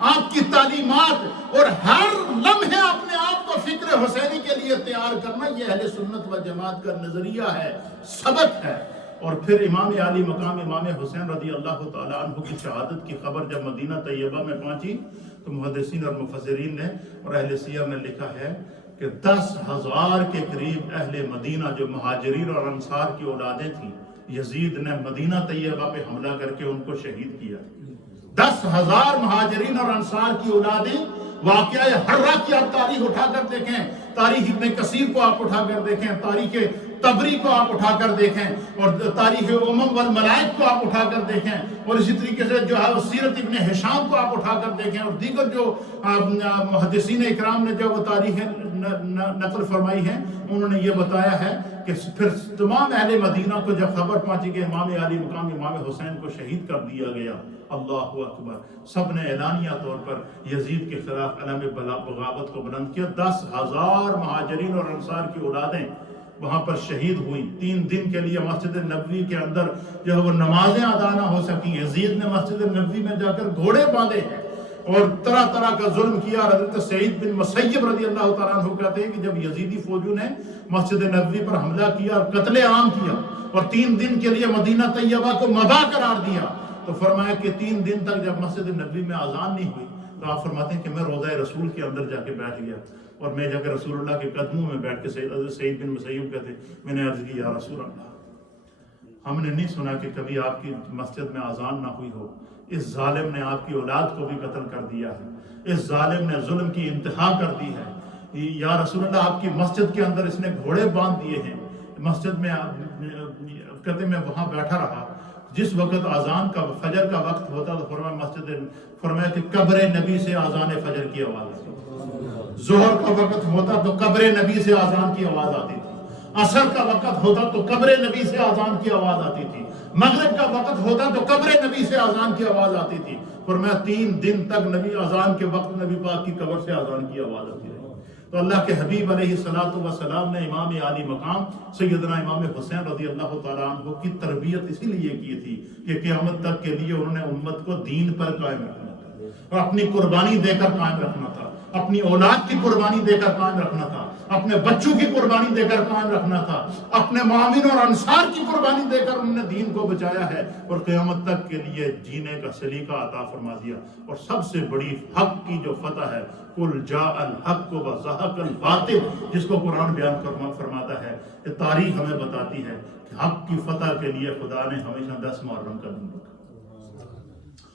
آپ کی تعلیمات اور ہر لمحے اپنے آپ کو فکر حسینی کے لیے تیار کرنا، یہ اہل سنت و جماعت کا نظریہ ہے، سبق ہے۔ اور پھر امام علی مقام امام حسین رضی اللہ تعالیٰ عنہ کی شہادت کی خبر جب مدینہ طیبہ میں پہنچی تو محدثین اور مفسرین نے اور اہل سیرہ نے لکھا ہے کہ 10,000 کے قریب اہل مدینہ جو مہاجرین اور انصار کی اولادیں تھیں، یزید نے مدینہ طیبہ پہ حملہ کر کے ان کو شہید کیا۔ 10,000 مہاجرین اور انصار کی اولادیں، واقعہ ہرہ کی آپ تاریخ اٹھا کر دیکھیں، تاریخ ابن کثیر کو آپ اٹھا کر دیکھیں، تاریخ تبری کو آپ اٹھا کر دیکھیں اور تاریخ امم والملائک کو آپ اٹھا کر دیکھیں اور اسی طریقے سے جو ہے سیرت ابن ہشام کو آپ اٹھا کر دیکھیں اور دیگر جو محدثین اکرام نے جو وہ تاریخ نقل فرمائی ہیں انہوں نے یہ بتایا ہے کہ پھر تمام اہل مدینہ کو جب خبر پہنچی کہ امام عالی مقام امام حسین کو شہید کر دیا گیا، اللہ اکبر، سب نے اعلانیہ طور پر یزید کے خلاف علم بغاوت کو بلند کیا۔ 10,000 مہاجرین اور انصار کی اولادیں وہاں پر شہید ہوئی۔ 3 دن کے لیے مسجد نبوی کے اندر جو وہ نمازیں ادا نہ ہو سکیں، یزید نے مسجد نبوی میں جا کر گھوڑے باندھے ہیں اور طرح طرح کا ظلم کیا۔ حضرت سعید بن مسیب رضی اللہ تعالیٰ عنہ کہتے ہیں کہ جب یزیدی فوجوں نے مسجد نبوی پر حملہ کیا اور قتل عام کیا اور 3 دن کے لیے مدینہ طیبہ کو مباح قرار دیا، تو فرمایا کہ 3 دن تک جب مسجد نبوی میں اذان نہیں ہوئی تو آپ فرماتے ہیں کہ میں روضہ رسول کے اندر جا کے بیٹھ گیا اور میں جا کے رسول اللہ کے قدموں میں بیٹھ کے سعید بن مسیب کہتے میں نے عرض کی، یا رسول اللہ، ہم نے نہیں سنا کہ کبھی آپ کی مسجد میں اذان نہ ہوئی ہو، اس ظالم نے آپ کی اولاد کو بھی قتل کر دیا ہے، اس ظالم نے ظلم کی انتہا کر دی ہے، یا رسول اللہ آپ کی مسجد کے اندر اس نے گھوڑے باندھ دیے ہیں۔ مسجد میں کہتے میں وہاں بیٹھا رہا، جس وقت اذان کا فجر کا وقت ہوتا تو فرمایا کہ قبر نبی سے اذان فجر کی آواز آتی، ظہر کا وقت ہوتا تو قبر نبی سے اذان کی آواز آتی تھی، عصر کا وقت ہوتا تو قبر نبی سے اذان کی آواز آتی تھی، مغرب کا وقت ہوتا تو قبر نبی سے اذان کی آواز آتی تھی۔ فرمایا 3 دن تک نبی اذان کے وقت نبی پاک کی قبر سے اذان کی آواز آتی رہی۔ تو اللہ کے حبیب علیہ السلام نے امام عالی مقام سیدنا امام حسین رضی اللہ تعالیٰ عنہ کی تربیت اسی لیے کی تھی کہ قیامت تک کے لیے انہوں نے امت کو دین پر قائم رکھنا تھا اور اپنی قربانی دے کر قائم رکھنا تھا، اپنی اولاد کی قربانی دے کر قائم رکھنا تھا، اپنے بچوں کی قربانی دے کر قائم رکھنا تھا، اپنے معاون اور انصار کی قربانی دے کر انہوں نے دین کو بچایا ہے اور قیامت تک کے لیے جینے کا سلیقہ عطا فرما دیا۔ اور سب سے بڑی حق کی جو فتح ہے، قل جاء الحق وزهق الباطل، جس کو قرآن بیان فرماتا ہے، یہ تاریخ ہمیں بتاتی ہے کہ حق کی فتح کے لیے خدا نے ہمیشہ 10 محرم کا دن رکھا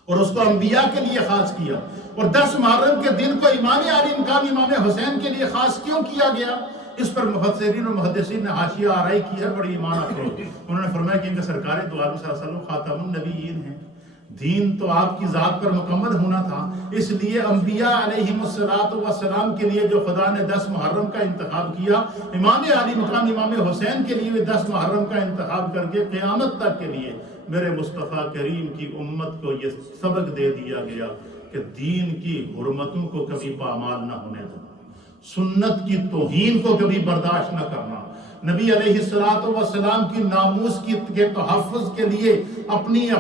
اور اس کو انبیاء کے لیے خاص کیا۔ اور 10 محرم کے دن کو امام علی مقام امام حسین کے لیے خاص کیوں کیا گیا؟ اس پر مفسرین اور محدثین نے حاشیہ آرائی کی ہے، بڑی ایمان افروز۔ انہوں نے فرمایا کہ ان کے سرکار دو عالم صلی اللہ علیہ وسلم خاتم النبیین ہیں، دین تو آپ کی ذات پر مکمل ہونا تھا، اس لیے انبیاء علیہم السلام کے لیے جو خدا نے 10 محرم کا انتخاب کیا، امام علی مقام امام حسین کے لیے 10 محرم کا انتخاب کر کے قیامت تک کے لیے میرے مصطفیٰ کریم کی امت کو یہ سبق دے دیا گیا کہ دین کی حرمتوں کو کبھی پامال نہ ہونے دینا، سنت کی توہین کو کبھی برداشت نہ کرنا، نبی علیہ السلام کی ناموس کے تحفظ کے لیے اپنے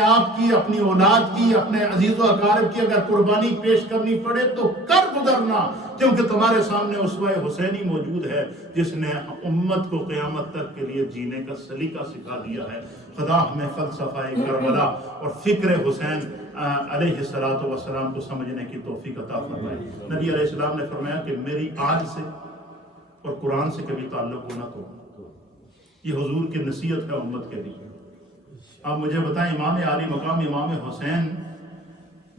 آپ کی، اپنی اولاد کی، اپنے عزیز و اقارب کی اگر قربانی پیش کرنی پڑے تو کر گزرنا، کیونکہ تمہارے سامنے اسوہ حسینی موجود ہے جس نے امت کو قیامت تک کے لیے جینے کا سلیقہ سکھا دیا ہے۔ خدا ہمیں فلسفہ کربلا اور فکر حسین علیہ السلام کو سمجھنے کی توفیق عطا فرمائے۔ نبی علیہ السلام نے فرمایا کہ میری آج سے اور قرآن سے کبھی تعلق ہونا تو یہ حضور کی نصیحت ہے امت کے لیے۔ آپ مجھے بتائیں، امام عالی مقام امام حسین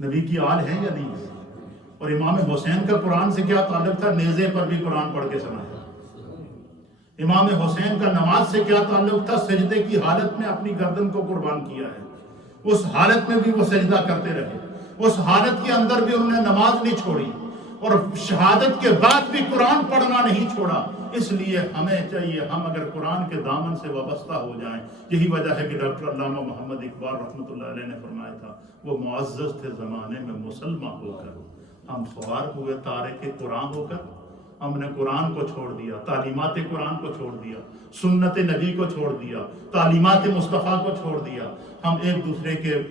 نبی کی آل ہے یا نہیں ہے؟ اور امام حسین کا قرآن سے کیا تعلق تھا؟ نیزے پر بھی قرآن پڑھ کے سنایا۔ امام حسین کا نماز سے کیا تعلق تھا؟ سجدے کی حالت میں اپنی گردن کو قربان کیا ہے، اس حالت میں بھی وہ سجدہ کرتے رہے، اس حالت کے اندر بھی انہوں نے نماز نہیں چھوڑی اور شہادت کے بعد بھی قرآن پڑھنا نہیں چھوڑا۔ اس لیے ہمیں چاہیے ہم اگر قرآن کے دامن سے وابستہ ہو جائیں، یہی وجہ ہے کہ ڈاکٹر علامہ محمد اقبال رحمۃ اللہ علیہ نے فرمایا تھا، وہ معزز تھے زمانے میں مسلمان ہو کر، ہم خوار ہوئے تارک قرآن ہو کر، ہم نے قرآن کو چھوڑ دیا، تعلیمات قرآن کو چھوڑ دیا، سنت نبی کو چھوڑ دیا، تعلیمات مصطفیٰ کو چھوڑ دیا۔ ہم ایک دوسرے کے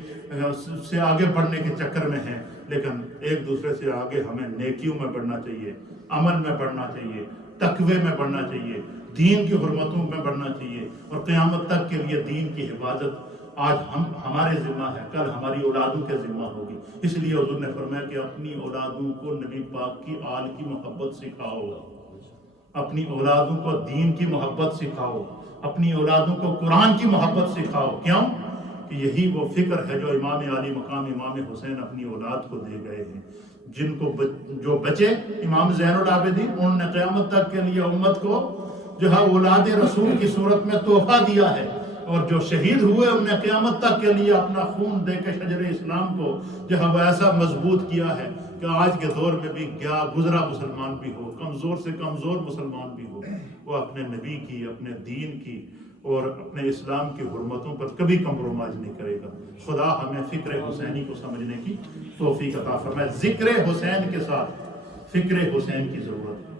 سے آگے بڑھنے کے چکر میں ہیں، لیکن ایک دوسرے سے آگے ہمیں نیکیوں میں بڑھنا چاہیے، عمل میں بڑھنا چاہیے، تقوی میں بڑھنا چاہیے، دین کی حرمتوں میں بڑھنا چاہیے، اور قیامت تک کے لیے دین کی حفاظت آج ہمارے ذمہ ہے، کل ہماری اولادوں کے ذمہ ہوگی۔ اس لیے حضور نے فرمایا کہ اپنی اولادوں کو نبی پاک کی آل کی محبت سکھاؤ، اپنی اولادوں کو دین کی محبت سکھاؤ، اپنی اولادوں کو قرآن کی محبت سکھاؤ۔ کیوں؟ کہ یہی وہ فکر ہے جو امام علی مقام امام حسین اپنی اولاد کو دے گئے ہیں، جن کو جو بچے امام زین العابدین، انہوں نے قیامت تک کے لیے امت کو جو ہے اولاد رسول کی صورت میں تحفہ دیا ہے، اور جو شہید ہوئے ان نے قیامت تک کے لیے اپنا خون دے کے شجر اسلام کو جو ہے وہ ایسا مضبوط کیا ہے کہ آج کے دور میں بھی گیا گزرا مسلمان بھی ہو، کمزور سے کمزور مسلمان بھی ہو، وہ اپنے نبی کی، اپنے دین کی اور اپنے اسلام کی حرمتوں پر کبھی کمپرومائز نہیں کرے گا۔ خدا ہمیں فکر حسینی کو سمجھنے کی توفیق عطا فرمائے۔ ذکر حسین کے ساتھ فکر حسین کی ضرورت ہے،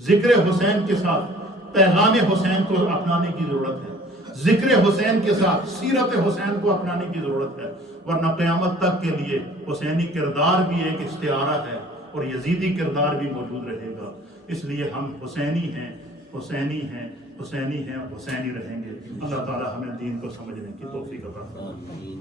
ذکر حسین کے ساتھ پیغام حسین کو اپنانے کی ضرورت ہے، ذکر حسین کے ساتھ سیرت حسین کو اپنانے کی ضرورت ہے، ورنہ قیامت تک کے لیے حسینی کردار بھی ایک استعارہ ہے اور یزیدی کردار بھی موجود رہے گا۔ اس لیے ہم حسینی ہیں، حسینی ہیں، حسینی ہیں، حسینی رہیں گے۔ اللہ تعالی ہمیں دین کو سمجھنے کی توفیق عطا فرمائے۔